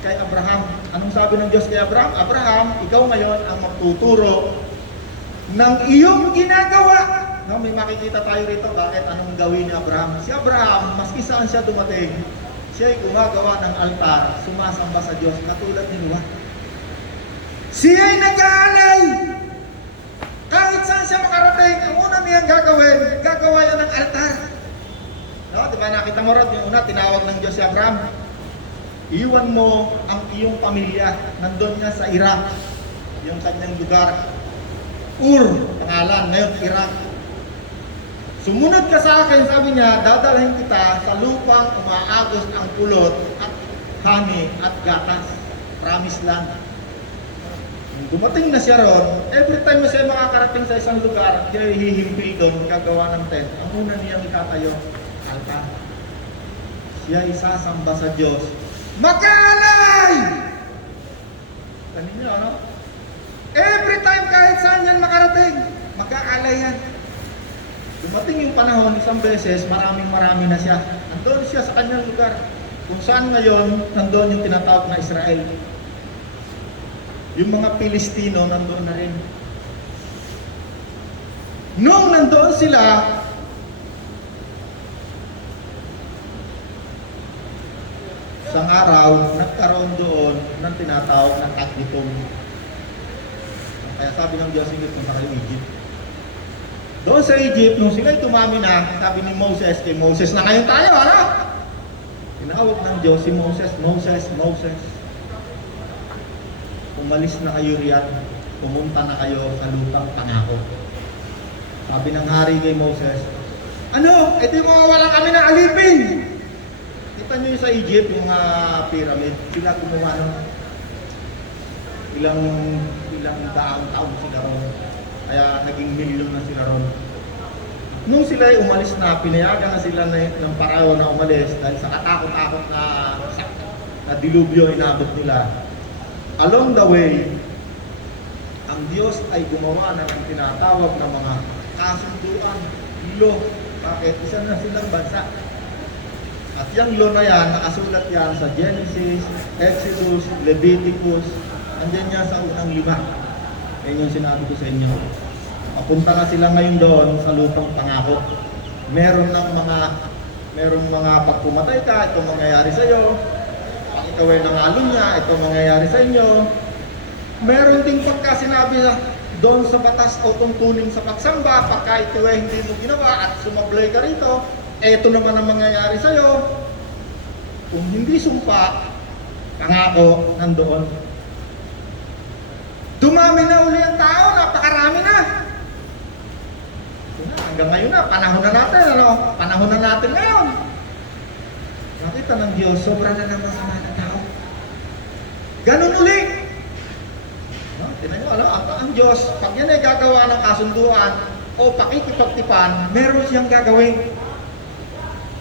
kay Abraham. Anong sabi ng Diyos kay Abraham? Abraham, ikaw ngayon ang magtuturo ng iyong ginagawa. No, may makikita tayo rito bakit anong gawin ni Abraham. Si Abraham, maski saan siya dumating, siya ay gumagawa ng altar, sumasamba sa Diyos, katulad ni Noah. Siya ay nag-aalay. Kahit saan siya makarating, ang una niyang gagawin, gagawa niya ng altar. No, diba nakita mo rin, yung una, tinawag ng Diyos si Abraham. Iwan mo ang iyong pamilya. Nandun niya sa Iraq, yung kanyang lugar. Pangalan, ngayon Iraq. Sumunod ka sa akin, sabi niya, dadalhin kita sa lupang umaagos ang pulot at honey at gatas. Promise lang. Dumating na siya ron, every time na siya makakarating sa isang lugar, siya hihimpil doon, gagawa ng tent. Ang una niyang itatayo, altar. Siya isasamba sa Diyos. Mag-aalay! Tanin niyo, ano? Every time kahit saan yan makarating, mag-aalay yan. Dumating yung panahon, isang beses, marami na siya. Nandun siya sa kanyang lugar. Kung saan ngayon, nandun yung tinatawag na Israel. Yung mga Pilistino, nandun na rin. Nung nandoon sila, isang araw, nagkaroon doon ng tinatawag na taggutom. Kaya sabi ng Diyos, sige, punta kayo Egypt. Doon sa Egypt, nung sila'y tumami na, sabi ni Moses, kay Moses na ngayon tayo, ano? Tinawag ng Diyos si Moses, Moses, umalis na kayo riyan, pumunta na kayo sa lupang pangako. Sabi ng hari kay Moses, ano? Ito yung mawawalan kami ng alipin. Kita nyo yung sa Egypt, yung mga pyramid, sila gumawa ng ilang daang taon sila ron. Kaya naging milyon na sila ron. Nung sila ay umalis na, pinayagan na sila ng Parao na umalis dahil sa katakot-takot na dilubyo inabot nila. Along the way, ang Diyos ay gumawa na ng tinatawag na mga kasunduan, law. Bakit? Isa na silang bansa. At yung law na yan, nakasulat yan sa Genesis, Exodus, Leviticus, andyan yan sa unang 5. Yan yung sinabi ko sa inyo. Papunta na sila ngayon doon sa lupang pangako. Meron mga pag pumatay ka, ito mangyayari sa iyo. Pag ikaw ay nangalo niya, ito mangyayari sa inyo. Meron ding pagka sinabi doon sa batas o tuntunin sa pagsamba, pagka ito ay hindi mo ginawa at sumablay ka rito, ito naman ang mangyayari sa iyo. Kung hindi sumpa, pangako nandoon. Dumami na uli ang tao, napakarami na. Hanggang ngayon na, panahon na natin, ano? Panahon na natin ngayon. Nakita ng Diyos, sobra na naman sa mga tao. Ganun uli. No? Tingnan nyo, ang Diyos, pag yan ay gagawa ng kasunduan o pakikipagtipan, meron siyang gagawin.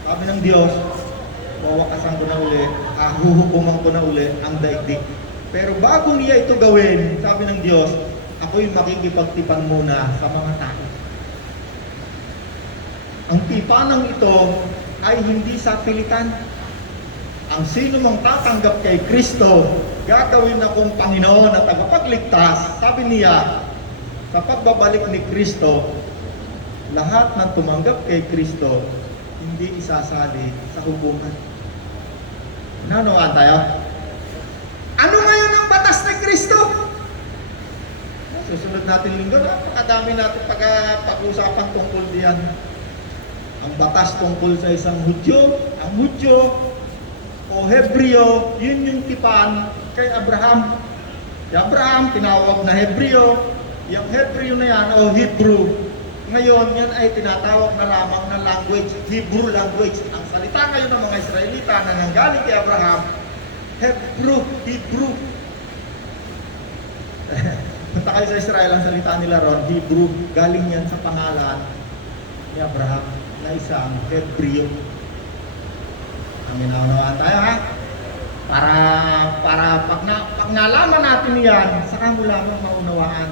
Sabi ng Diyos, wawakasan ko na uli, huhukuman ko na uli ang daigdig. Pero bago niya ito gawin, sabi ng Diyos, ako'y makikipagtipan muna sa mga tao. Ang tipanang ito ay hindi sa pilitan. Ang sino mang tatanggap kay Kristo, gagawin akong Panginoon at tagapagligtas, sabi niya, sa pagbabalik ni Kristo, lahat ng tumanggap kay Kristo, hindi isasali sa hukuman. Nanawaan tayo? Ano ngayon ang batas ni Kristo? Susunod natin linggo, napakadami natin pag-usapan tungkol diyan. Ang batas tungkol sa isang Hudyo, ang Hudyo o Hebreo, yun yung tipan kay Abraham. Si Abraham, tinawag na Hebreo. Yung Hebreo na yan, o Hebrew, ngayon yan ay tinatawag na lamang na language, Hebrew language. Ang salita ngayon ng mga Israelita na nanggaling kay Abraham, Hebrew. Punta kayo sa Israel, ang salita nila ron, Hebrew. Galing yan sa pangalan ni Abraham na isang Hebreo. Ang inaunawaan tayo, ha? Para pag nalaman natin yan, saka mo lamang maunawaan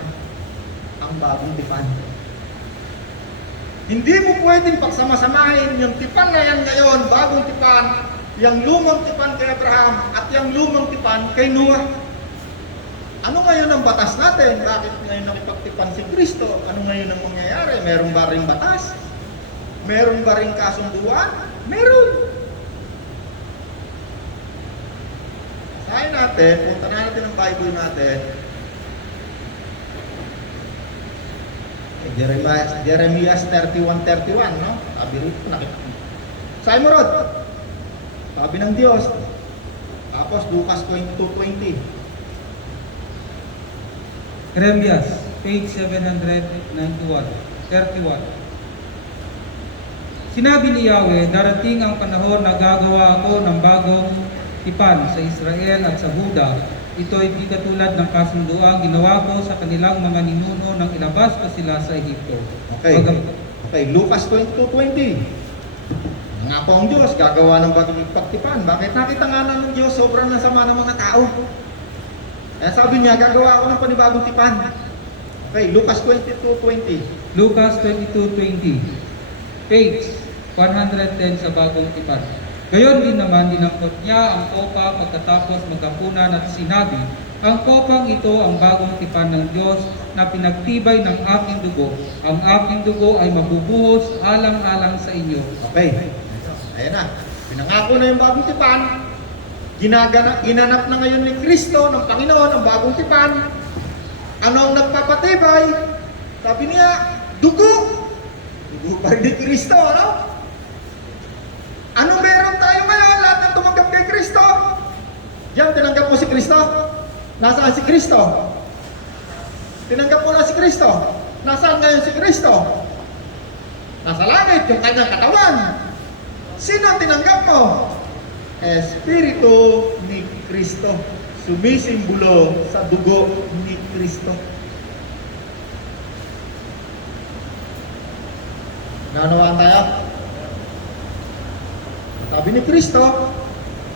ang bagong tipan. Hindi mo pwedeng pagsama-samahin yung tipan na yan ngayon, bagong tipan, yung lumang tipan kay Abraham at yung lumang tipan kay Noah. Ano ngayon ang batas natin? Bakit ngayon nakipagtipan si Kristo? Ano ngayon ang mangyayari? Meron ba ring batas? Meron ba ring kasunduan? Meron! Sahin natin, punta na natin ang Bible natin. Jeremiah 31:31, no? Sabi rito, nakita. Sahin mo Rod! Sabi ng Diyos. Tapos Lucas 22:20. Jeremias, page 791, 31. Sinabi ni Yahweh, darating ang panahon na gagawa ako ng bagong tipan sa Israel at sa Huda. Ito ay di katulad ng kasunduang ginawa ko sa kanilang mga ninuno nang ilabas ko sila sa Ehipto. Okay, Lucas 22:20. Nga po ang Diyos, gagawa ng bagong pagtipan. Bakit? Nakita nga na ng Diyos, sobrang nasama ng mga tao. Kaya sabi niya, gagawa ako ng panibagong tipan. Okay, Lucas 22:20. Lucas 22:20, page 110 sa bagong tipan. Gayon din naman, dinangkot niya ang kopa pagkatapos magkapunan at sinabi, ang kopang ito ang bagong tipan ng Diyos na pinagtibay ng aking dugo. Ang aking dugo ay mabubuhos alang-alang sa inyo. Okay. Ayan na, pinangako na yung bagong tipan, ginanap na ngayon ni Kristo ng Panginoon ang bagong tipan. Ano ang nagpapatibay? Sabi niya, dugo. Dugo pa rin ni Kristo, ano? Ano meron tayo ngayon? Lahat ng tumanggap kay Kristo. Yan, tinanggap mo si Kristo? Nasaan si Kristo? Tinanggap mo na si Kristo? Nasaan ngayon si Kristo? Nasa langit, yung kanyang katawan. Sino ang tinanggap mo? Espiritu ni Kristo. Sumisimbolo sa dugo ni Kristo. Naunawaan tayo? Sabi ni Kristo,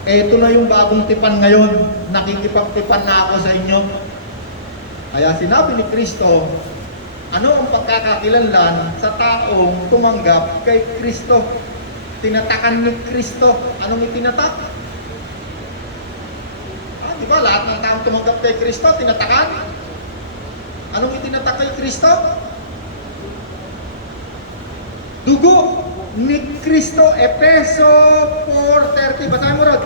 eto na yung bagong tipan ngayon. Nakikipagtipan na ako sa inyo. Kaya sinabi ni Kristo, ano ang pagkakakilanlan sa taong tumanggap kay Kristo? Tinatakan ni Kristo. Anong itinatak? Di ba lahat ng taong tumanggap kay Kristo, tinatakan? Anong itinatak kay Kristo? Dugo ni Kristo. Efeso 4:30. Basahin mo, Rod.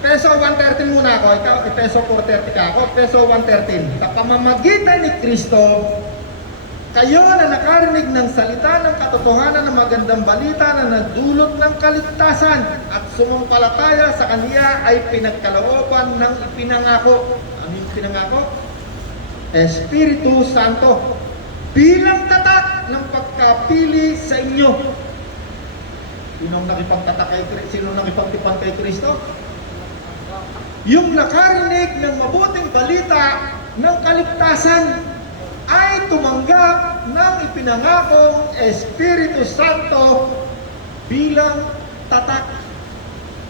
Efeso 1:13 muna ako. Ikaw, Efeso 4:30 ka ako. Efeso 1:13. Sa pamamagitan ni Kristo, kayo na nakarinig ng salita ng katotohanan ng magandang balita na nagdulot ng kaligtasan at sumampalataya sa Kanya ay pinagkalooban ng ipinangako. Ano yung pinangako? Espiritu Santo bilang tatak ng pagkapili sa inyo. Sinong nakipagtipan kay Kristo? Yung nakarinig ng mabuting balita ng kaligtasan ay tumanggap ng ipinangakong Espiritu Santo bilang tatak.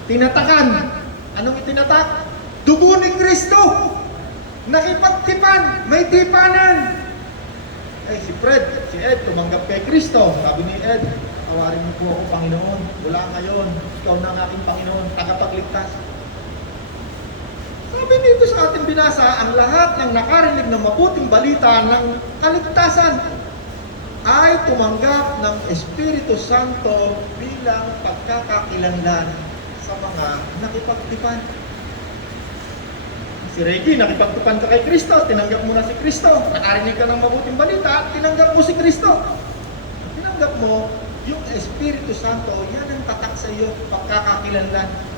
Tinatakan. Anong itinatak? Dugo ni Kristo. Nakipagtipan. May tipanan. Eh si Ed, tumanggap kay Kristo. Sabi ni Ed, awarin mo po ako, Panginoon. Wala ngayon. Ikaw na ang aking Panginoon, tagapagligtas. Sabi dito sa ating binasa, ang lahat ng nakarinig ng mabuting balita ng kaligtasan ay tumanggap ng Espiritu Santo bilang pagkakakilanlan sa mga nakipagtipan. Si Reggie, nakipagtipan ka kay Kristo, tinanggap mo na si Kristo. Nakarinig ka ng mabuting balita, tinanggap mo si Kristo. Tinanggap mo, yung Espiritu Santo, yan ang tatak sa iyo, pagkakakilanlan.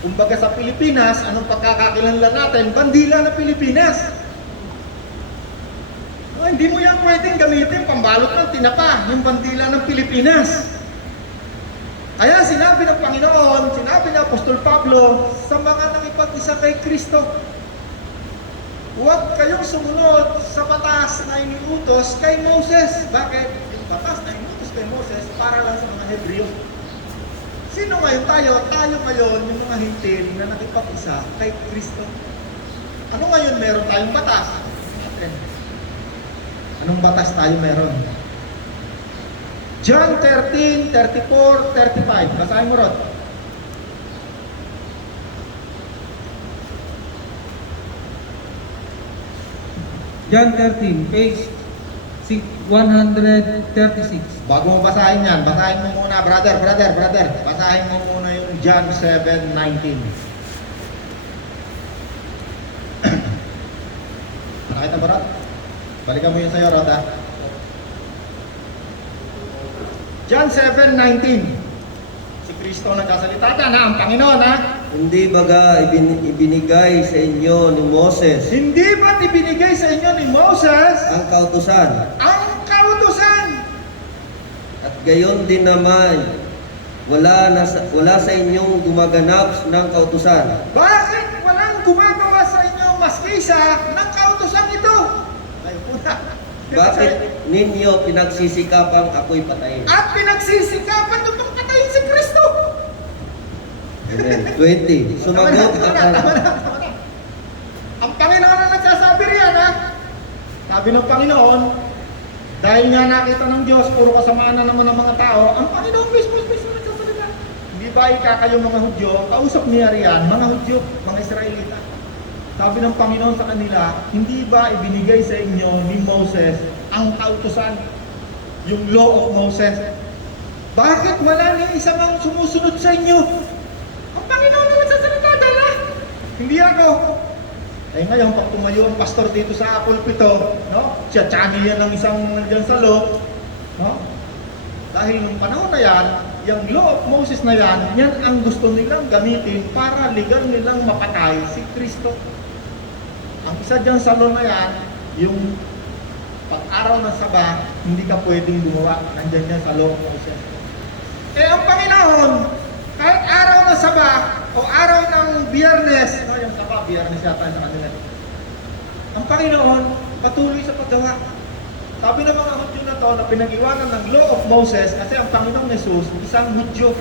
Kumbaga sa Pilipinas, anong pagkakakilanlan natin? Bandila na Pilipinas. Hindi mo yan pwedeng gamitin pambalot ng tinapa, yung bandila ng Pilipinas. Kaya sinabi ng Panginoon, sinabi ni Apostol Pablo sa mga nakipag-isa kay Kristo, huwag kayong sumunod sa batas na iniutos kay Moses. Bakit? Yung batas na iniutos kay Moses para lang sa mga Hebreo. Sino ngayon tayo? Tayo ngayon yung mga hintil na nakipag-isa kay Kristo. Ano ngayon meron tayong batas? Anong batas tayo meron? John 13:34, 35. Basahin mo, Rod. John 13, page 136. Bago mo basahin yan, basahin mo muna, brother. Basahin mo muna yung John 7:19. Nakita mo, Rod? Balikan mo yun sa'yo, Rod, ha? John 7:19. Si Kristo nagkasalita na, ang Panginoon, ha? Hindi baga ibinigay sa inyo ni Moses Hindi ba't ibinigay sa inyo ni Moses ang kautusan? ang kautusan? At gayon din naman, wala sa inyong gumaganap ng kautusan. Bakit walang gumagawa sa inyo mas kaysa ng kautusan ito? Ayun po na. Bakit ninyo pinagsisikapang ako'y patayin? At pinagsisikapan nyo pang patayin si Kristo. Amen. 20. Sumagot Tama ang na. Ang Panginoon na nagsasabi riyan, ha? Sabi ng Panginoon, dahil nga nakita ng Diyos, puro kasamaan na naman ng mga tao, ang Panginoon mismo nagsasalita. Hindi ba kayong mga Hudyo? Ang kausap niya riyan, mga Hudyo, mga Israelita. Sabi ng Panginoon sa kanila, hindi ba ibinigay sa inyo ni Moses ang kautusan, yung law of Moses? Bakit wala ni isa mang sumusunod sa inyo? Ang Panginoon na nagsasalita dala. Hindi ako. Eh ngayon, pag tumayo ang pastor dito sa pulpito, no? Siya channel yan ng isang nandiyan sa law, no? Dahil nung panahon na yan, yung law of Moses na yan, yan ang gusto nilang gamitin para legal nilang mapatay si Kristo. Ang isa dyan sa law na yan, yung pag-araw ng Saba, hindi ka pwedeng gumawa. Nandyan yan sa law of Moses. Eh ang Panginoon, kahit araw ng Saba o araw ng Biyernes, no, yung Saba, Biyernes yata sa kanila. Ang Panginoon, patuloy sa paggawa. Sabi ng mga Hudyo na to na pinag-iwanan ng law of Moses kasi ang Panginoong Jesus, isang Hudyo.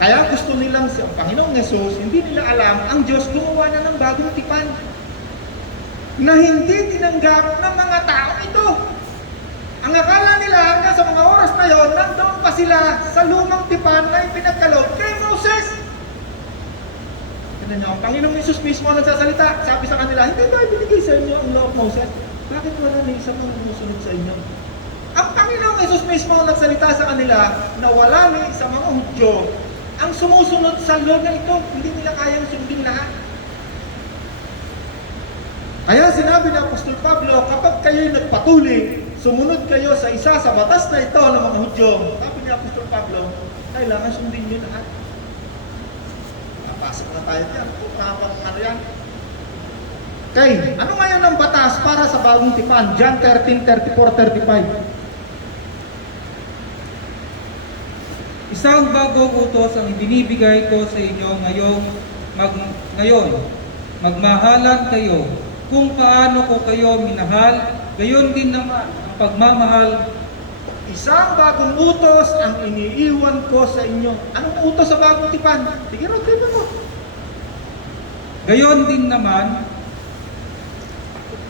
Kaya gusto nilang ang Panginoong Jesus, hindi nila alam, ang Diyos gumawa na ng bagong tipan na hindi tinanggap ng mga tao ito. Ang akala nila hanggang sa mga oras na yon, nandoon pa sila sa lumang tipan na ipinagkaloob kay Moses. Tignan niyo, ang Panginoong Jesus mismo nagsasalita. Sabi sa kanila, hindi ba ibinigay sa inyo ang law of Moses? Bakit wala na isa pang sumusunod sa inyo? Ang Panginoong Jesus mismo nagsalita sa kanila na wala na isa mga Hudyo ang sumusunod sa law na ito. Hindi nila kayang sundin lahat. Kaya sinabi ng Apostol Pablo, kapag kayo'y nagpatuloy, sumunod kayo sa isa sa batas na ito ng mga Hudyo, sabi ni Apostol Pablo, kailangan sundin nyo lahat. Napasok na tayo dyan. Ano yan? Okay, ano ngayon ang batas para sa bagong tipan? John 13, 34, 35. Isang bagong utos ang ibinibigay ko sa inyo ngayon. Magmahalan kayo. Kung paano ko kayo minahal, gayon din naman ang pagmamahal. Isang bagong utos ang iniiwan ko sa inyo. Anong utos sa bagong tipan? Sige, tignan mo. Gayon din naman,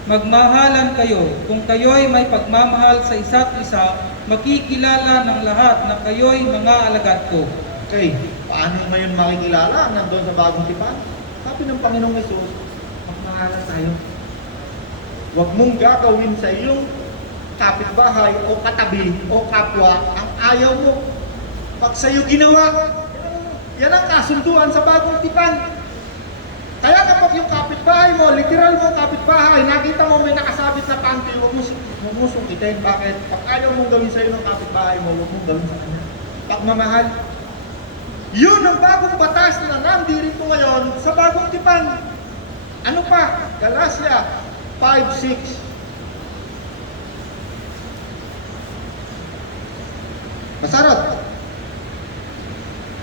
magmahalan kayo. Kung kayo'y may pagmamahal sa isa't isa, makikilala ng lahat na kayo'y mga alagad ko. Okay, paano ngayon makikilala nandun sa bagong tipan? Sabi ng Panginoong Jesus, magmahalan tayo. Huwag mong gagawin sa iyong kapitbahay o katabi o kapwa ang ayaw mo. Pag sa iyo ginawa, yan ang kasunduan sa bagong tipan. Kaya kapag yung kapitbahay mo, literal mo kapitbahay, nakita mo may nakasabit na panty, huwag mo sukitin. Bakit? Pag ayaw mong gawin sa iyo ng kapitbahay mo, huwag mong gawin sa kanya. Pagmamahal. Yun ang bagong batas na nandirito ngayon sa bagong tipan. Ano pa? Galatia 5:6. Masarot.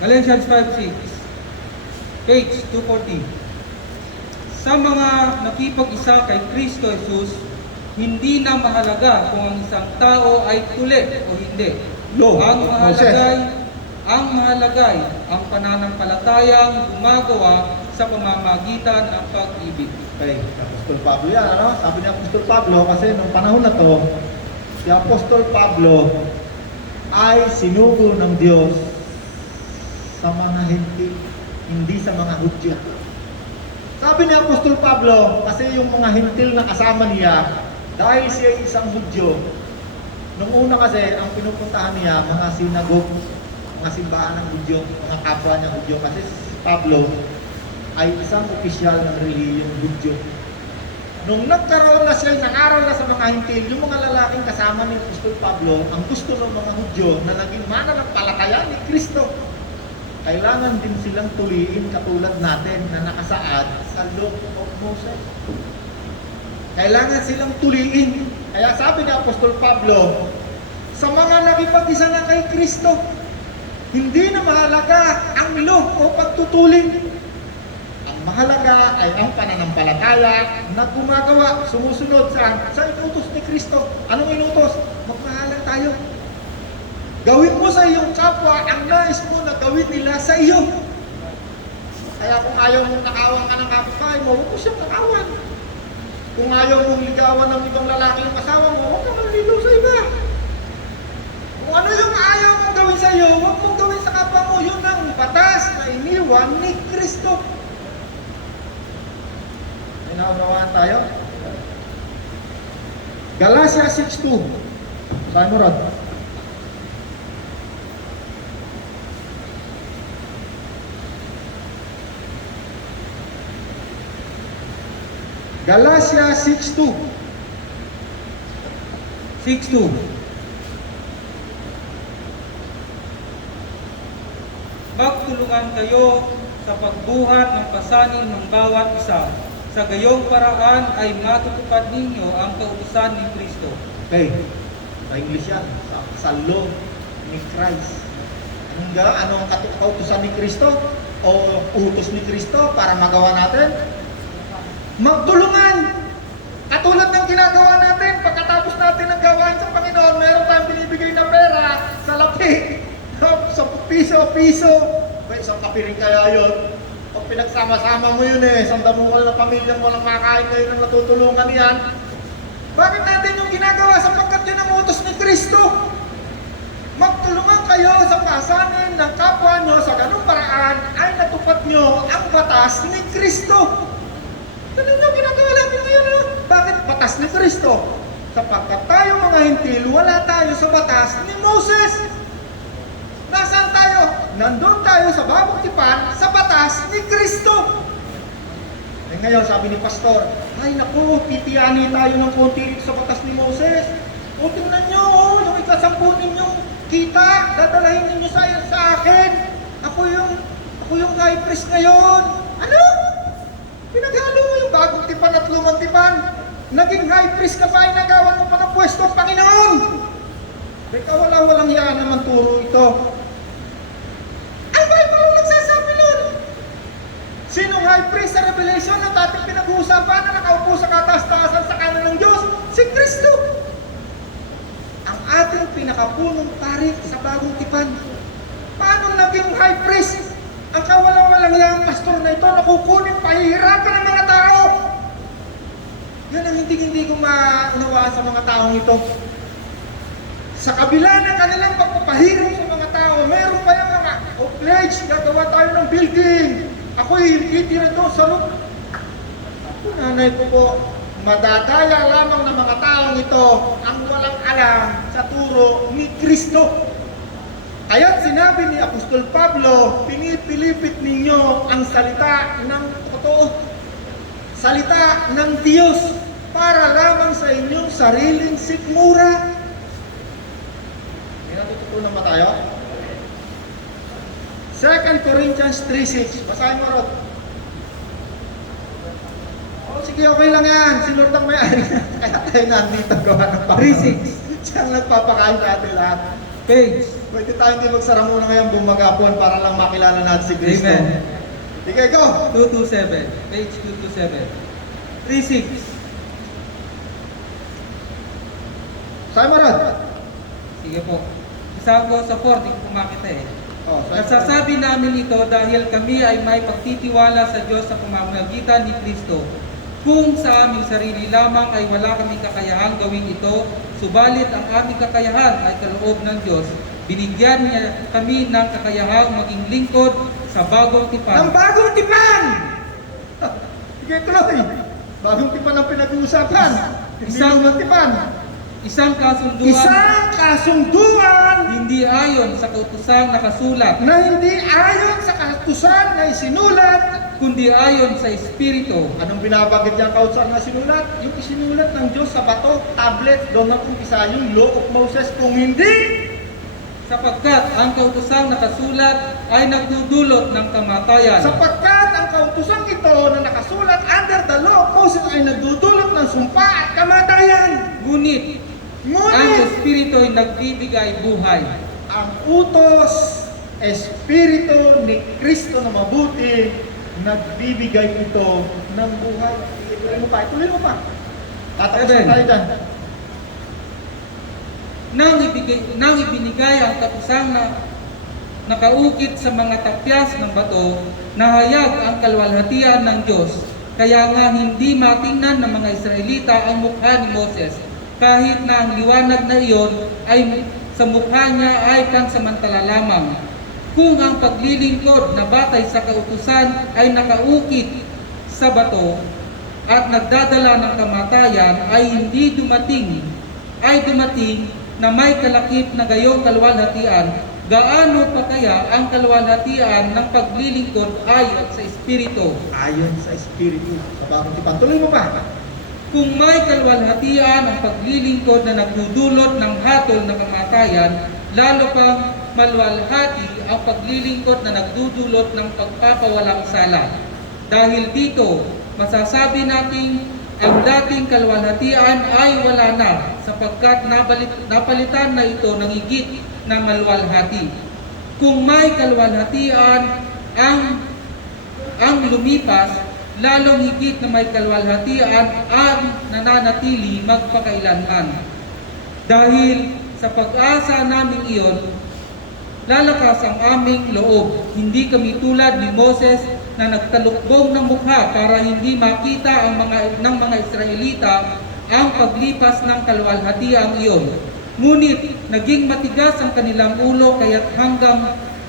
Galatians 5:6, page 240. Sa mga nakipag-isa kay Kristo Jesus, hindi na mahalaga kung ang isang tao ay tuli o hindi. Ang mahalagay ang pananampalatayang gumagawa sa pamamagitan ng pag-ibig. Okay, Apostol Pablo yan, ano? Sabi ni Apostol Pablo, kasi nung panahon na to, si Apostol Pablo ay sinugo ng Diyos sa mga hindi sa mga Hudyo. Sabi ni Apostol Pablo, kasi yung mga hintil na kasama niya, dahil siya isang Hudyo, nung una kasi, ang pinupuntahan niya, mga sinagogue, mga simbahan ng Hudyo, mga kapwa niya Hudyo, kasi si Pablo ay isang opisyal ng reliyong Hudyo. Nung nagkaroon na siya, nangaral na sa mga hintil, yung mga lalaking kasama ni Apostol Pablo, ang gusto ng mga Hudyo na naging mananampalataya ni Kristo, kailangan din silang tuliin katulad natin na nakasaad sa law of Moses. Kailangan silang tuliin. Kaya sabi ni Apostol Pablo, sa mga nakipag-isa na kay Kristo, hindi na mahalaga ang law o pagtutulin. Ang mahalaga ay ang pananampalataya na gumagawa, sumusunod sa inutos ni Kristo. Anong inutos? Magmahalan tayo. Gawin mo sa iyong kapwa ang nais mo na gawin nila sa iyo. Kaya kung ayaw mong nakawan ka ng kapitbahay mo, huwag mo siyang nakawan. Kung ayaw mong ligawan ng ibang lalaki yung kasama mo, huwag ka manligaw sa iba. Kung ano yung ayaw mong gawin sa iyo, huwag mong gawin sa kapwa mo. Yun ang batas na iniwan ni Kristo. May naunawaan tayo? Galatia 6:2. Saan mo, Rod? Galatia 6:2. 6:2. Magtulungan kayo sa pagbuhat ng pasanin ng bawat isa. Sa gayong paraan ay matutupad ninyo ang kautusan ni Kristo. Okay. Sa English yan. Sa law ni Christ. Ano ang kautusan ni Kristo? O utos ni Kristo para magawa natin? Magtulungan! Katulad ng ginagawa natin, pagkatapos natin ang gawain sa Panginoon, meron tayong binibigay na pera sa lapi. Sa piso. May isang kapiring kaya yun. Pag pinagsama-sama mo yun isang damukal na pamilyang walang makain ngayon ang natutulungan yan. Bakit natin yung ginagawa sapagkat yun ang utos ni Kristo? Magtulungan kayo sa pasanin ng kapwa nyo sa ganung paraan ay natupad nyo ang batas ni Kristo. Ganun yung ginagawa natin ngayon. Bakit batas ni Kristo? Sapagkat tayo mga hintil, wala tayo sa batas ni Moses. Nasaan tayo? Nandun tayo sa bagong tipan sa batas ni Kristo. Eh ngayon sabi ni Pastor, ay naku, titiyani tayo ng konti rito sa batas ni Moses. O tingnan nyo, yung ikasampu ninyong kita, dadalahin ninyo sa akin. Ako yung high priest ngayon. Ano? Pinaghalo mo yung bagong tipan at lumang tipan. Naging high priest ka pa, inagawan mo pa ng pwesto ang Panginoon. Teka, walang hiyaan naman turo ito. Ang Bible ang nagsasabi nun. Sinong high priest sa Revelation na dating pinag-uusapan na nakaupo sa kataas-taasan sa kanan ng Diyos? Si Kristo. Ang ating pinakapunong pari sa bagong tipan. Paano naging high priest? Ang kawalang-walang yang pastor na ito nakukunin, pahihirapan ng mga tao. Yan ang hindi ko maunawaan sa mga taong ito. Sa kabila ng kanilang pagpapahirap sa mga tao, meron pa yung mga pledge, gagawa tayo ng building. Ako'y titira doon sa roof. Ako, nanay ko po, madadaya lamang ng mga taong ito ang walang alam sa turo ni Kristo. Kaya't sinabi ni Apostol Pablo, pinipilipit ninyo ang salita ng totoo, salita ng Diyos, para lamang sa inyong sariling sikmura. May natututunan ba tayo? 2 Corinthians 3:6. Basahin mo, Rod. Oh, sige, okay lang yan. Si Lord ang may-ari. Kaya tayo nandito gawa ng Panginoon. 3:6. Siyang nagpapakain natin lahat. Page. Pwede tayo hindi magsara muna ngayon bumagapuan para lang makilala natin si Kristo. Amen. Sige, go! 227. Page 227. 3:6. Sa'yo, Marad. Sige po. Isa ko sa 4, di ko pumakita eh. Oh, Nasasabi namin ito dahil kami ay may pagtitiwala sa Diyos sa pamamagitan ni Kristo. Kung sa aming sarili lamang ay wala kaming kakayahang gawin ito, subalit ang aming kakayahan ay kaloob ng Diyos. Binigyan niya kami ng kakayahang maging lingkod sa bagong tipan. Ang bagong tipan! Sige, tuloy. Bagong tipan ang pinag-uusapan. Isang- Isang tipan. Isang kasunduan Isang kasunduan hindi ayon sa kautusang nakasulat, na hindi ayon sa kautusan na isinulat. kundi ayon sa Espiritu. Anong binabanggit niya ang kautusan na sinulat? Yung isinulat ng Diyos sa bato, tablet, doon na umpisa yung Law of Moses. Kung hindi, Sapagkat ang kautosang nakasulat ay nagdudulot ng kamatayan. sapagkat ang kautusan ito na nakasulat under the Law of Moses ay nagdudulot ng sumpa at kamatayan. Ngunit ang Ngunit, Espiritu ay nagbibigay buhay. ang utos, Espiritu ni Kristo na mabuti, nagbibigay ito ng buhay. Ituloy mo pa. Tatapos na Amen. tayo dyan. Nang ibinigay ang katusang na nakaukit sa mga tapyas ng bato, nahayag ang kalwalhatian ng Diyos. Kaya nga hindi matingnan ng mga Israelita ang mukha ni Moses, kahit na ang liwanag na iyon ay sa mukha niya ay pansamantala lamang. Kung ang paglilingkod na batay sa kautusan ay nakaukit sa bato at nagdadala ng kamatayan ay hindi dumating na may kalakip na gayong kalwalhatian, gaano pa kaya ang kalwalhatian ng paglilingkod ayon sa Espiritu? Ayon sa Espiritu. Sa bagong tipan. Tuloy mo pa. Kung may kalwalhatian ang paglilingkod na nagdudulot ng hatol na kamatayan, lalo pang malwalhati ang paglilingkod na nagdudulot ng pagpapawalang sala. Dahil dito, masasabi nating ang dating kalwalhatian ay wala na sapagkat napalitan na ito ng higit na malwalhati. Kung may kalwalhatian ang lumipas, lalong higit na may kalwalhatian ang nananatili magpakailanman. Dahil sa pag-asa namin iyon, lalakas ang aming loob. Hindi kami tulad ni Moses na nagtalukbong ng mukha para hindi makita ng mga Israelita ang paglipas ng kalwalhatiang iyon. Ngunit naging matigas ang kanilang ulo kaya't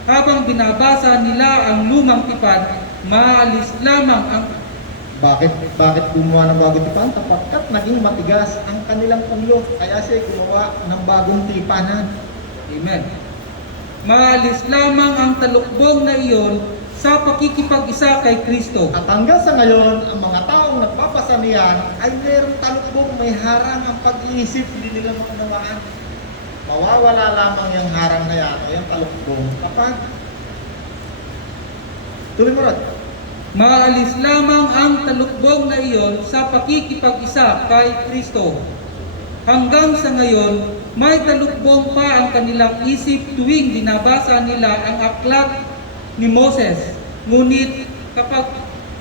habang binabasa nila ang lumang tipan, maalis lamang ang... Bakit gumawa ng bagong tipan? Sapagkat naging matigas ang kanilang ulo, kaya siya gumawa ng bagong tipanan. Amen. Maalis lamang ang talukbong na iyon sa pakikipag-isa kay Kristo. At hanggang sa ngayon, ang mga taong nagbabasa niyan ay mayroong talukbong, may harang ang pag-iisip, hindi nila maunawaan. Mawawala lamang yung harang na yan o yung talukbong kapag tuloy mo rin. Maalis lamang ang talukbong na iyon sa pakikipag-isa kay Kristo. Hanggang sa ngayon, may talukbong pa ang kanilang isip tuwing binabasa nila ang aklat ni Moses. Ngunit kapag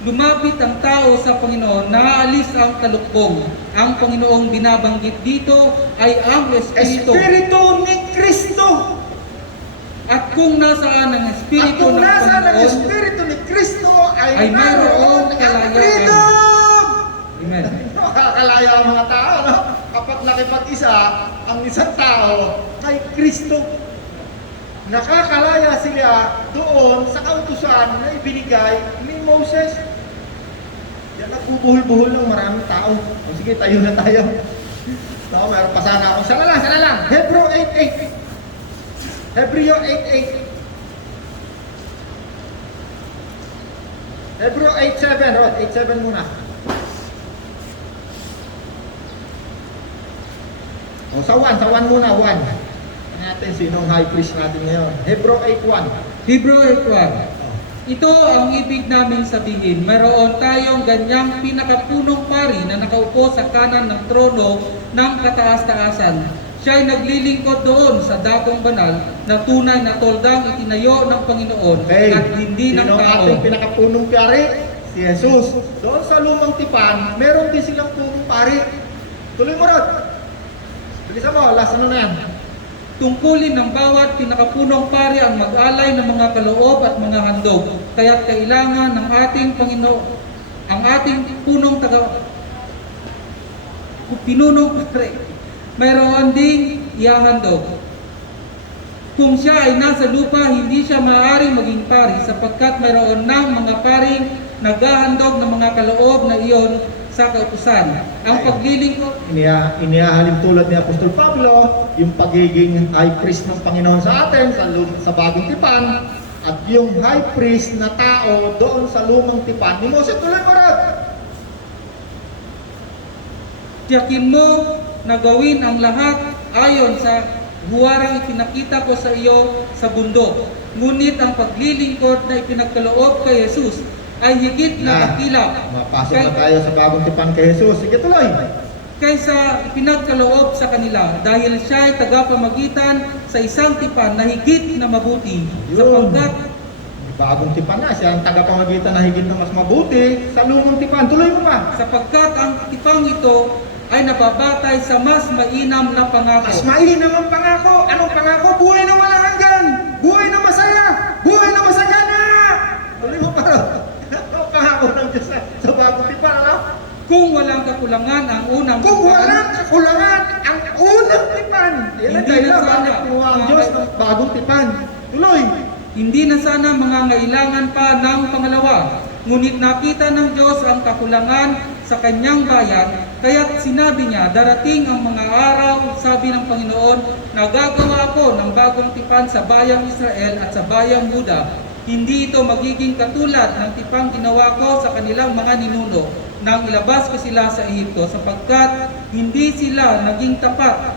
lumapit ang tao sa Panginoon, naaalis ang talukbong. Ang Panginoong binabanggit dito ay ang Espiritu. Espiritu ni Kristo. At kung nasaan ang Espiritu ng Ang Panginoon, Espiritu ni Kristo ay mayroon ang kalayaan. freedom! Amen. Nakakalaya ang mga tao, no? Kapag nakipag-isa ang isang tao kay Kristo. Nakakalaya sila doon sa kautusan na ibinigay ni Moses. Yan nagbubuhol-buhol ng maraming tao. O sige, tayo na tayo. No, meron pa sana ako. Sana lang. Hebreo 8:8. Hebreo 8:8. Hebreo 8:7. Rod, 8:7 muna. O, sa 1 muna, 1. Natin sinong high priest natin ngayon. Hebreo 8:1. Hebrew 8:1. Ito ang ibig namin sabihin, mayroon tayong ganyang pinakapunong pari na nakaupo sa kanan ng trono ng kataas-taasan. Siya ay naglilingkod doon sa dakong banal na tunay na toldang itinayo ng Panginoon at hindi ng sino tao. ating pinakapunong pari? Si Jesus. Doon sa lumang tipan, meron din silang punong pari. Tuloy mo rin. Bilisan mo, last ano na yan? Tungkulin ng bawat pinakapunong pari ang mag-alay ng mga kaloob at mga handog. Kaya't kailangan ng ating Panginoon, ang ating pinunong pari, mayroon ding ihahandog. Kung siya ay nasa lupa, hindi siya maaaring maging pari sapagkat mayroon ng mga paring naghahandog ng mga kaloob na iyon sa kautusan. Ang paglilingkod, Inihahalin tulad ni Apostol Pablo, yung pagiging high priest ng Panginoon sa atin, sa bagong tipan, at yung high priest na tao doon sa lumang tipan ni Moses. Tuloy mo rin! tiyakin mo na gawin ang lahat ayon sa huwarang ipinakita ko sa iyo sa bundok. Ngunit ang paglilingkod na ipinagkaloob kay Jesus ay higit na dakila. Mapasok na tayo sa bagong tipan kay Jesus. Sige, tuloy! Kaysa ipinagkaloob sa kanila dahil siya ay tagapamagitan sa isang tipan na higit na mabuti. Yun. Sapagkat Bagong tipan na, siya ang tagapamagitan na higit na mas mabuti sa lumang tipan. Tuloy mo pa! ang tipang ito ay nababatay sa mas mainam na pangako. Mas mainam ang pangako. Anong pangako? Buhay na walang hanggan! Buhay na masaya! Buhay na masagana! Tuloy mo pa rin. Ang pangako ng Diyos sa bagong tipan, ano? Kung walang kakulangan ang unang Kung tipan, walang kakulangan ang unang tipan. Yan ang Hindi dahilan na sana. bakit kinuha ang Diyos ng bagong tipan. Tuloy! hindi na sana mangangailangan pa ng pangalawa. Ngunit nakita ng Diyos ang kakulangan sa kanyang bayan, kaya't sinabi niya, darating ang mga araw, sabi ng Panginoon, na gagawa ako ng bagong tipan sa bayang Israel at sa bayang Juda. Hindi ito magiging katulad ng tipang ginawa ko sa kanilang mga ninuno nang ilabas ko sila sa Ehipto, sapagkat hindi sila naging tapat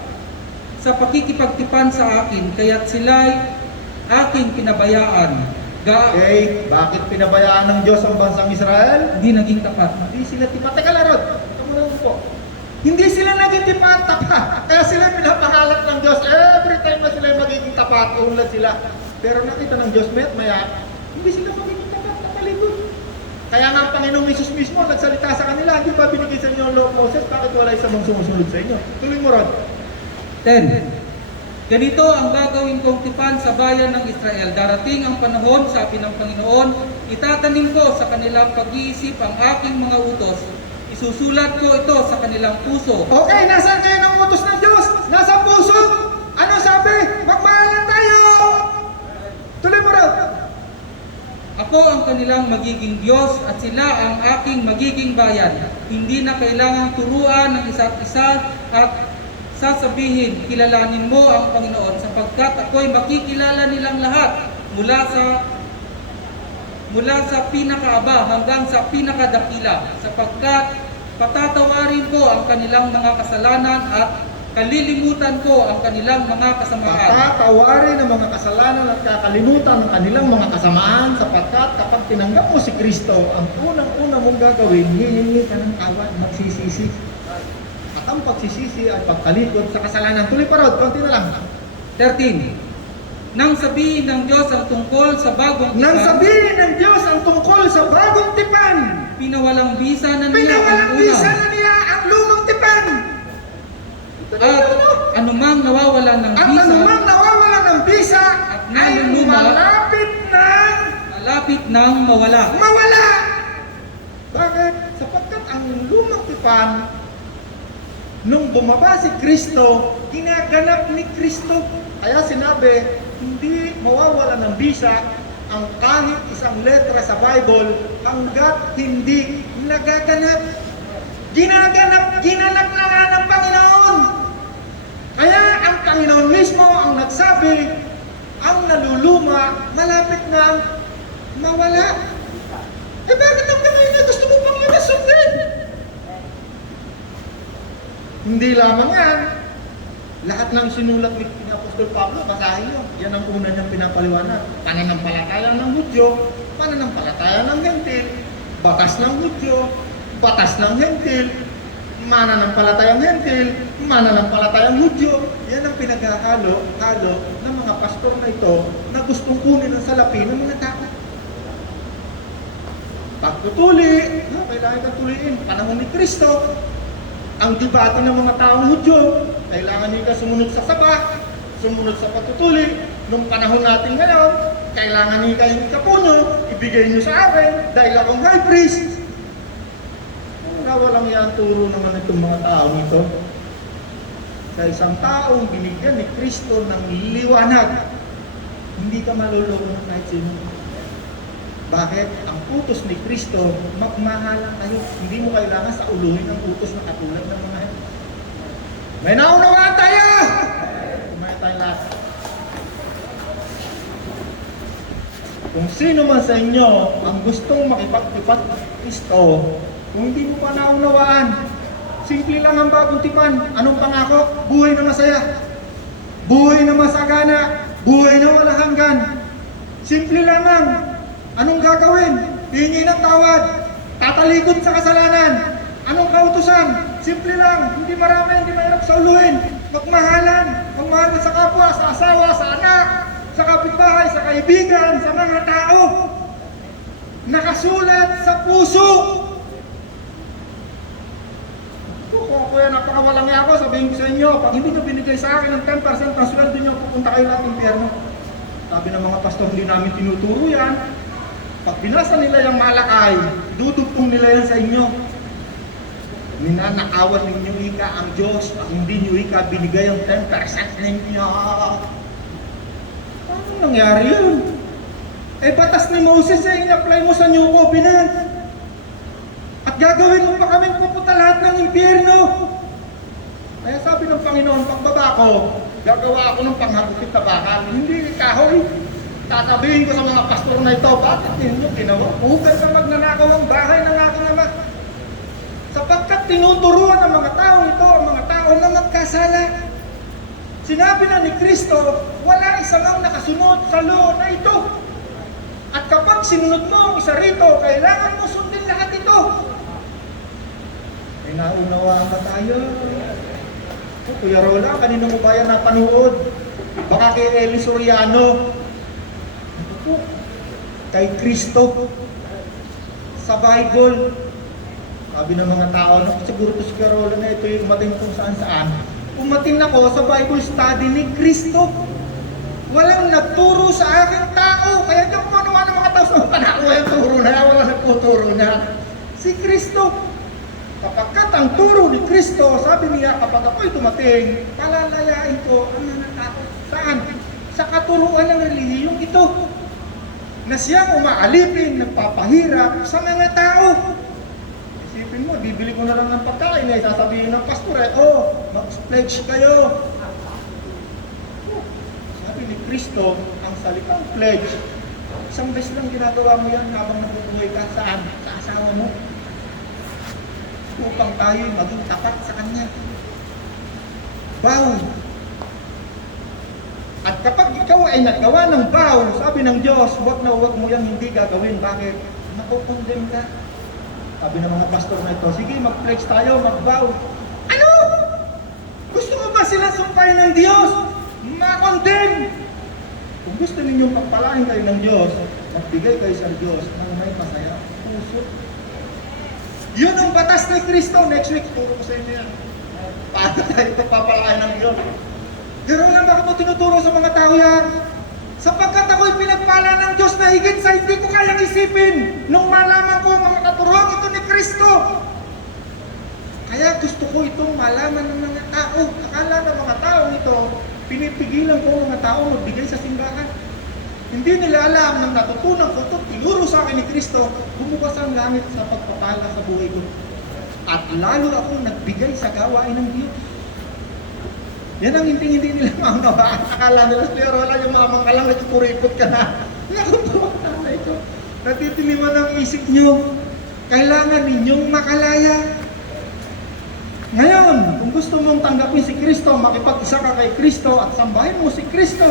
sa pakikipagtipan sa akin, kaya't sila'y aking pinabayaan. Okay, bakit pinabayaan ng Diyos ang bansang Israel? Hindi naging tapat. Hindi sila tipat. Teka larod, kamunan po. Hindi sila naging tipat, tapat. Kaya sila pinapangalat ng Diyos. Every time na sila magiging tapat, uunlad sila. Pero nakita ng Diyos, maya, hindi sila magiging tapat, nakalikod. Kaya nga ang Panginoong Hesus mismo nagsalita sa kanila, hindi ba binigay sa inyo ang law of Moses? Bakit wala isang sumusunod sa inyo? Tuloy mo, Rod. 10. Ganito ang gagawin kong tipan sa bayan ng Israel. Darating ang panahon, sabi ng Panginoon, itatanim ko sa kanilang pag-iisip ang aking mga utos. Isusulat ko ito sa kanilang puso. Okay, nasaan kayo ng utos ng Diyos? Nasa puso. Ano sabi? Magmahalan tayo! Tuloy mo, Rod. Ako ang kanilang magiging Diyos at sila ang aking magiging bayan. Hindi na kailangang turuan ng isa't isa at sasabihin, kilalanin mo ang Panginoon sapagkat ako'y makikilala nilang lahat mula sa pinakaaba hanggang sa pinakadakila, sapagkat patatawarin ko ang kanilang mga kasalanan at kalilimutan ko ang kanilang mga kasamaan. Patatawarin ang mga kasalanan at kakalimutan ang kanilang mga kasamaan sapagkat kapag tinanggap mo si Kristo, ang unang-una mong gagawin, hihingi ka ng tawad, magsisisi. At ang pagsisisi ay pagtalikod sa kasalanan. Tuloy pa, Rod, konti na lang. 13. Nang sabihin ng Diyos ang tungkol sa bagong Nang tipan, sabihin ng Diyos ang tungkol sa bagong tipan, pinawalang bisa na niya ang pinawalang bisa unang na niya ang lumang tipan. at anumang nawawala ng At bisa anumang nawawala ng bisa at ay naluluma, malapit nang mawala. mawala. Bakit? Sapagkat ang lumang tipan, nung bumaba si Kristo, ginaganap ni Kristo. Kaya sinabi, hindi mawawala ng bisa ang kahit isang letra sa Bible hanggat hindi nagaganap. Ginanap na nga ng Panginoon. Kaya ang Panginoon mismo ang nagsabi, ang naluluma, malapit na mawala. Eh bakit ang Panginoon na gusto mo pang sundin? Hindi lamang yan. Lahat ng sinulat ni Apostol Pablo, basahin nyo. Yan ang una niyang pinapaliwanag. Pananampalataya ng Hudyo, pananampalataya ng Hentil, batas ng Hudyo, batas ng Hentil, mananampalatayang Hentil, mananampalatayang Hudyo. Yan ang pinaghahalo ng mga pastor na ito na gustong kunin ang salapi ng mga tao. Pagtutuli, kailangan kang tuliin. Panahon ni Kristo, ang debate ng mga taong Hudyo, kailangan nila sumunod sa saba, sumunod sa pagtutuli. Nung panahon natin ngayon, kailangan nila yung ikapuno, ibigay nyo sa akin dahil akong high priest. Walang yan turo naman itong mga tao nito. Sa isang taong binigyan ni Kristo ng liwanag, hindi ka maluloko ng kahit sino. Bakit? Ang utos ni Kristo, magmahalan kayo. Hindi mo kailangan sa uluhin ang utos na katulad ng mga ito. May naunawaan tayo! Kumain tayo lahat. Kung sino man sa inyo ang gustong makipagtipan kay Kristo, kung hindi mo pa naunawaan, simple lang ang bagong tipan. Anong pangako? Buhay na masaya. Buhay na masagana. Buhay na walang hanggan. Simple lamang. Anong gagawin? Hingi ng tawad. Tatalikod sa kasalanan. Anong kautusan? Simple lang. Hindi marami, hindi mahirap sa uluhin. Magmahalan. Magmahalan sa kapwa, sa asawa, sa anak, sa kapitbahay, sa kaibigan, sa mga tao. Nakasulat sa puso. Kung ako yan, napakawalang ako, sabihin ko sa inyo, pag hindi nyo binigay sa akin ng 10% ng sweldo nyo, pupunta kayo lang ng impyerno. Sabi ng mga pastor, hindi namin tinuturo yan. Pag binasa nila yung Malakay, dudugtong nila yan sa inyo. Ninanakawan ninyo ika ang Diyos, pag hindi nyo ika binigay ang 10% ninyo. Paano nangyari yun? Eh batas ni Moses eh, in-apply mo sa New Covenant. At gagawin mo pa kami pupunta lahat ng impyerno. Kaya sabi ng Panginoon, pagbaba ko, gagawa ako ng panghagupit na bakal. Hindi kahoy. Sasabihin ko sa mga pastor na ito, bakit ninyo ginawa? Huwag ka magnanakaw ang bahay ng aking ama. tinuturuan ng mga tao ito, ang mga tao na magkasala. Sinabi na ni Kristo, wala isa lang nakasunod sa law na ito. At kapag sinunod mo ang isa rito, kailangan mo sundin lahat ito. Ay naunawaan ba tayo? O, Kuya Rola, kanino mo ba yan napanood? Baka kay Eli Soriano. Ito po, kay Kristo. Sa Bible. Sabi ng mga tao, siguro to si Kuya Rola na ito yung umating kung saan-saan. Umating ako sa Bible study ni Kristo. Walang nagturo sa aking tao. Kaya diyan kumanuha ng mga tao sa mga tao yung turo na yan. Walang nagtuturo na. Si Kristo. Kapagkat ang turo ni Kristo, sabi niya, kapag ako'y tumating, palalayain ko ang mga tao. Saan? Sa katuruan ng relihiyong ito. Na siyang umaalipin, nagpapahirap sa mga tao. Isipin mo, bibili ko na lang ng pagkain, eh, sasabihin ng pastor, mag-pledge kayo. Sabi ni Kristo, ang salitang pledge, isang beses lang ginagawa mo yan habang nabubuhay ka. Saan? Sa asawa mo. Upang tayo maging tapat sa Kanya. Vow. At kapag ikaw ay nagawa ng vow, sabi ng Diyos, huwag mo yan hindi gagawin. Bakit? Nakukondem ka. Sabi ng mga pastor na ito, sige, mag-pledge tayo, mag-vow. Ano? Gusto mo ba sila sumpahin ng Diyos? Ma-condemn! Kung gusto ninyong pagpalain kayo ng Diyos, magbigay kayo sa Diyos ng may masaya puso. Yun ang batas ni Kristo. Next week, turo ko sa inyo yan. Paano tayo ito papalain ng Diyos? Pero lang bakit mo tinuturo sa mga tao yan? Sapagkat ako'y pinagpala ng Diyos na higit sa hindi ko kayang isipin nung malaman ko ang mga katuruan ito ni Kristo. Kaya gusto ko itong malaman ng mga tao. Akala ng mga tao ito, pinipigilan ko ang mga tao magbigay sa simbahan. Hindi nila alam nang natutunan ko ito, tinuro sa akin ni Kristo, bumukas ang langit sa pagpapala sa buhay ko. At lalo ako nagbigay sa gawain ng Diyos. Yan ang hindi nila maunawaan. Akala nila, pero wala yung mamang ka lang, nagpuripot ka na. Nakutuwa na ito. Natitiliman ang isip nyo. Kailangan ninyong makalaya. Ngayon, kung gusto mong tanggapin si Kristo, makipag-isa ka kay Kristo at sambahin mo si Kristo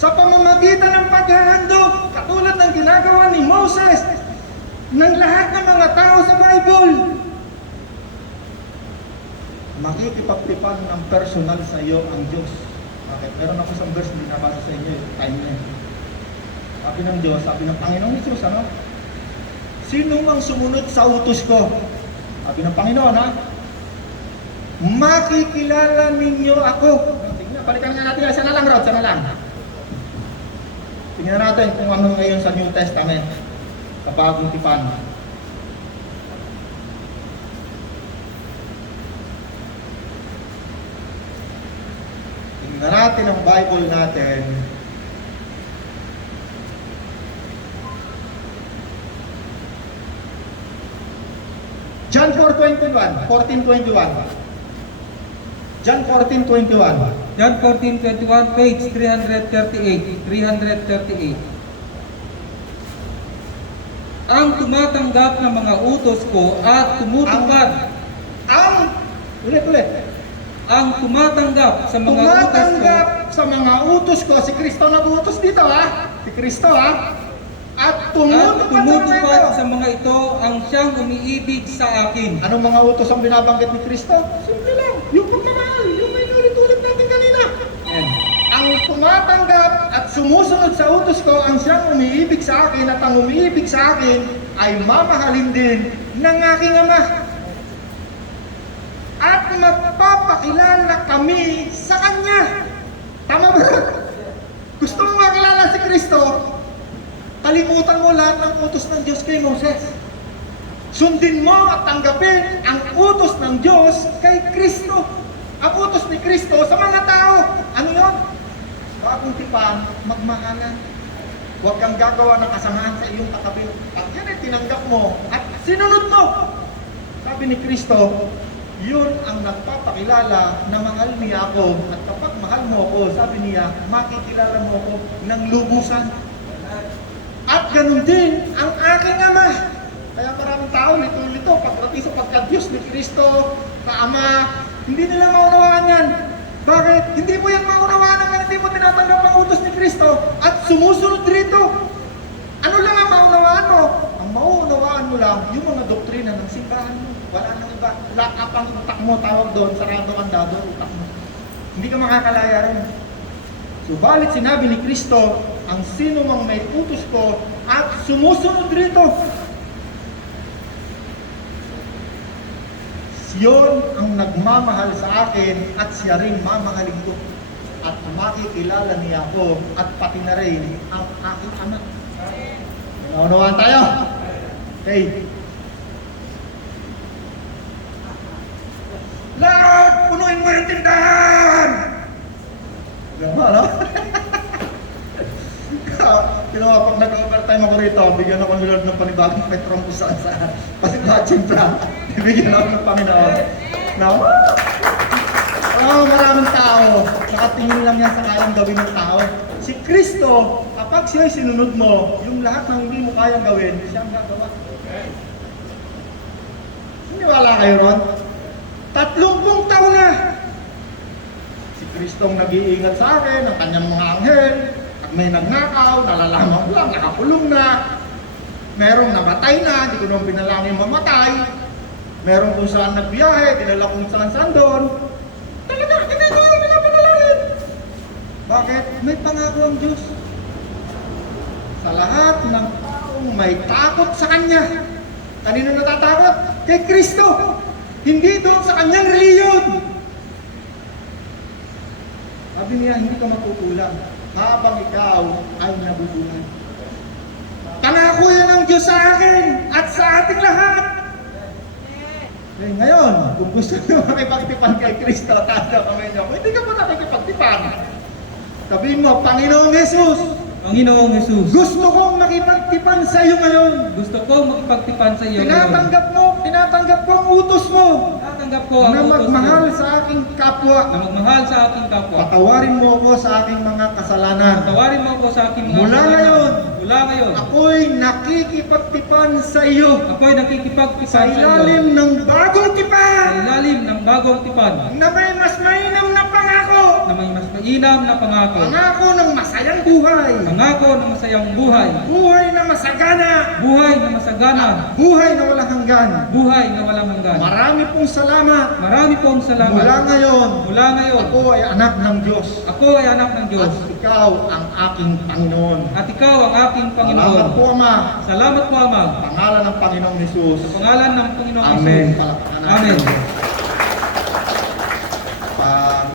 sa pamamagitan ng paghahandog, katulad ng ginagawa ni Moses, ng lahat ng mga tao sa Bible. Makikipagtipan ng personal sa iyo ang Diyos. Okay, meron ako isang verse na binabasa sa inyo, time na. Sabi ng Diyos, sabi ng Panginoong Hesus, ano? Sino mang sumunod sa utos ko? Sabi ng Panginoon, ha? Makikilala ninyo ako. Tingnan, balikan nga natin, sana lang, Rod, sana lang. Tingnan natin kung ano ngayon sa New Testament, sa Bagong Tipan. Tingnan natin ang Bible natin. John 4:21, 14:21. John 14:21. John 14:21, page 338. 338. Ang tumatanggap ng mga utos ko at tumutupad. Ulit. Ang tumatanggap sa mga utos ko. Tumatanggap sa mga utos ko. Si Kristo nag-utos dito, ha? Si Kristo, ha? At tumutupad sa mga ito ang siyang umiibig sa akin. Anong mga utos ang binabanggit ni Kristo? Simple lang. Yung pagmamahal. Yung may ulit-ulit natin kanina. Ang tumatanggap at sumusunod sa utos ko ang siyang umiibig sa akin, at ang umiibig sa akin ay mamahalin din ng aking Ama. At magpapakilala kami sa Kanya. Tama ba? Gusto mo makilala si Kristo? Kalimutan mo lahat ng utos ng Diyos kay Moses. Sundin mo at tanggapin ang utos ng Diyos kay Kristo. Ang utos ni Kristo sa mga tao. Ano yun? Bagong Tipan, magmahalan. Huwag kang gagawa ng kasamaan sa iyong katabi. At yan ay tinanggap mo at sinunod mo. Sabi ni Kristo, yun ang nagpapakilala na mahal niya ako. At kapag mahal mo ako, sabi niya, makikilala mo ako ng lubusan. At ganun din ang aking Ama. Kaya maraming tao lito-lito pagdating sa pagka-Diyos ni Kristo na Ama, hindi nila maunawaan yan. Bakit? Hindi mo yan maunawaan hanggang hindi mo tinatanggap ang utos ni Kristo at sumusunod rito. Ano lang ang maunawaan mo? Ang maunawaan mo lang yung mga doktrina ng simbahan mo. Wala nang iba. Lakapang utak mo, tawag doon, sarado ang dado utak mo. Hindi ka makakalaya rin. Subalit sinabi ni Kristo, ang sino mang may utos ko at sumusunod rito. Siyon ang nagmamahal sa akin at siya rin mamahalin ko. At makikilala niya ako at pati na rin ang aking Ama. Naunawaan tayo? Okay. Lord, punuin mo yung tindahan! Gama, no? Kinawa, pag nag-overtime ako rito, bigyan ako ng Lord ng panibagong petrong kung saan saan. Kasi chimpra, bigyan ako ng Panginoon. No? Oh, maraming tao. Nakatingin lang yan sa kayang gawin ng tao. Si Kristo, kapag siya'y sinunod mo, yung lahat ng hindi mo kayang gawin, siya ang gagawa. Siniwala kayo ron? 30 taon na! Si Kristong nag-iingat sa akin, ang kanyang mga anghel, at may nagnakaw, nalalaman ko lang, nakakulong na. Merong namatay na, hindi ko naman pinalangin mamatay. Merong kung saan nagbiyahe, dinala kung saan doon. Talaga, hindi ko yung pinapanalangin. Bakit? May pangako ang Diyos. Sa lahat ng taong may takot sa Kanya. Kanino natatakot? Kay Kristo. Hindi doon sa Kanyang reliyon. Sabi niya, hindi ka magkukulang habang ikaw ay nabubuhay. Pangako yan ng Diyos sa akin at sa ating lahat. Eh, ngayon, kung gusto nyo makipagtipan kay Kristo, tanda kami nyo. Kung hindi ka pa nakikipagtipan, sabihin mo, Panginoong Jesus, Panginoong Jesus, gusto kong makipagtipan sa iyo ngayon. gusto ko makipagtipan sa iyo. Tinatanggap ko ang utos mo Tinatanggap ko ang na utos magmahal mo sa aking kapwa. na magmahal sa aking kapwa. Patawarin mo ako sa aking mga kasalanan. Tawarin mo ako sa aking mga Mula kasalanan. ngayon, Mula ngayon, ako'y nakikipagtipan sa iyo ako'y nakikipagtipan sa sa iyo. ilalim ng bagong Sa tipan ilalim ng bagong tipan na may mas mainam na pangako. na may mas mainam na pangako. Pangako ng masayang buhay. Pangako ng masayang buhay. Buhay na masagana. Buhay na masagana. Buhay na walang hanggan. Buhay na walang hanggan. Marami pong salamat. Marami pong salamat. Mula ngayon, Mula ngayon, ako ay anak ng Diyos. ako ay anak ng Diyos. At ikaw ang aking Panginoon. At ikaw ang aking Salamat Panginoon. po, Ama. Salamat po, Ama. Pangalan ng Panginoong Jesus. Sa pangalan ng Panginoong Amen. Jesus. Palakpakan natin. Amen.